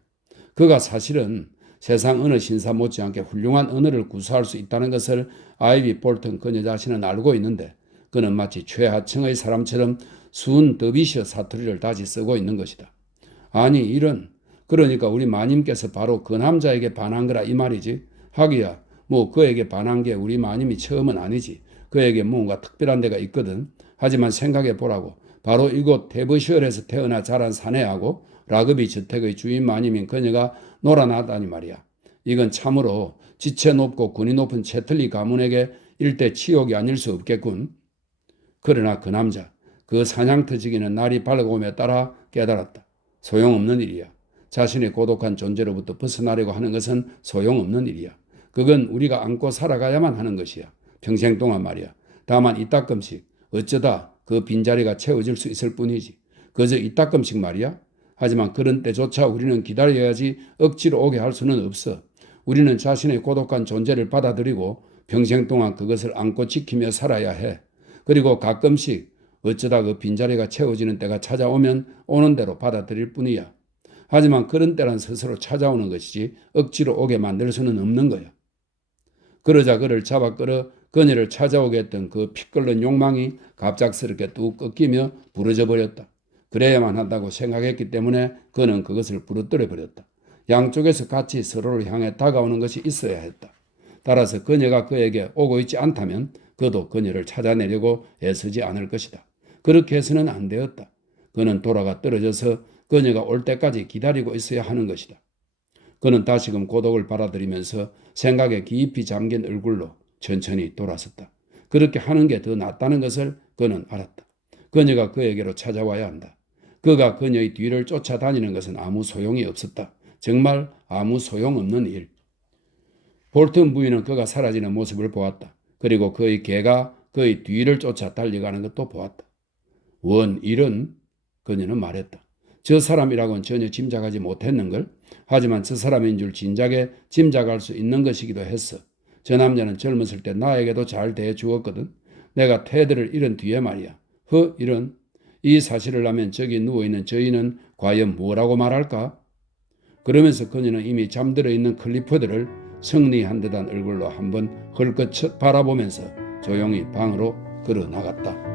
그가 사실은 세상 어느 신사 못지않게 훌륭한 언어를 구사할 수 있다는 것을 아이비 볼튼 그녀 자신은 알고 있는데 그는 마치 최하층의 사람처럼 순 더비셔 사투리를 다시 쓰고 있는 것이다. 아니 이런 그러니까 우리 마님께서 바로 그 남자에게 반한 거라 이 말이지. 하기야 뭐 그에게 반한 게 우리 마님이 처음은 아니지. 그에게 뭔가 특별한 데가 있거든. 하지만 생각해 보라고. 바로 이곳 데버시얼에서 태어나 자란 사내하고 라그비 저택의 주인 마님인 그녀가 놀아나다니 말이야. 이건 참으로 지체 높고 군이 높은 채틀리 가문에게 일대 치욕이 아닐 수 없겠군. 그러나 그 남자, 그 사냥터지기는 날이 밝아옴에 따라 깨달았다. 소용없는 일이야. 자신의 고독한 존재로부터 벗어나려고 하는 것은 소용없는 일이야. 그건 우리가 안고 살아가야만 하는 것이야. 평생 동안 말이야. 다만 이따금씩 어쩌다 그 빈자리가 채워질 수 있을 뿐이지. 그저 이따금씩 말이야. 하지만 그런 때조차 우리는 기다려야지 억지로 오게 할 수는 없어. 우리는 자신의 고독한 존재를 받아들이고 평생 동안 그것을 안고 지키며 살아야 해. 그리고 가끔씩 어쩌다 그 빈자리가 채워지는 때가 찾아오면 오는 대로 받아들일 뿐이야. 하지만 그런 때란 스스로 찾아오는 것이지 억지로 오게 만들 수는 없는 거야. 그러자 그를 잡아 끌어 그녀를 찾아오게 했던 그 피 끓는 욕망이 갑작스럽게 뚝 꺾이며 부러져 버렸다. 그래야만 한다고 생각했기 때문에 그는 그것을 부러뜨려 버렸다. 양쪽에서 같이 서로를 향해 다가오는 것이 있어야 했다. 따라서 그녀가 그에게 오고 있지 않다면 그도 그녀를 찾아내려고 애쓰지 않을 것이다. 그렇게 해서는 안 되었다. 그는 돌아가 떨어져서 그녀가 올 때까지 기다리고 있어야 하는 것이다. 그는 다시금 고독을 받아들이면서 생각에 깊이 잠긴 얼굴로 천천히 돌아섰다. 그렇게 하는 게 더 낫다는 것을 그는 알았다. 그녀가 그에게로 찾아와야 한다. 그가 그녀의 뒤를 쫓아다니는 것은 아무 소용이 없었다. 정말 아무 소용없는 일. 볼튼 부인은 그가 사라지는 모습을 보았다. 그리고 그의 개가 그의 뒤를 쫓아 달려가는 것도 보았다. 원 일은 그녀는 말했다. 저 사람이라고는 전혀 짐작하지 못했는걸. 하지만 저 사람인 줄 진작에 짐작할 수 있는 것이기도 했어. 저 남자는 젊었을 때 나에게도 잘 대해주었거든. 내가 테드를 잃은 뒤에 말이야. 이런 이 사실을 하면 저기 누워있는 저희는 과연 뭐라고 말할까? 그러면서 그녀는 이미 잠들어 있는 클리포드를 승리한 듯한 얼굴로 한번 헐끗 바라보면서 조용히 방으로 걸어 나갔다.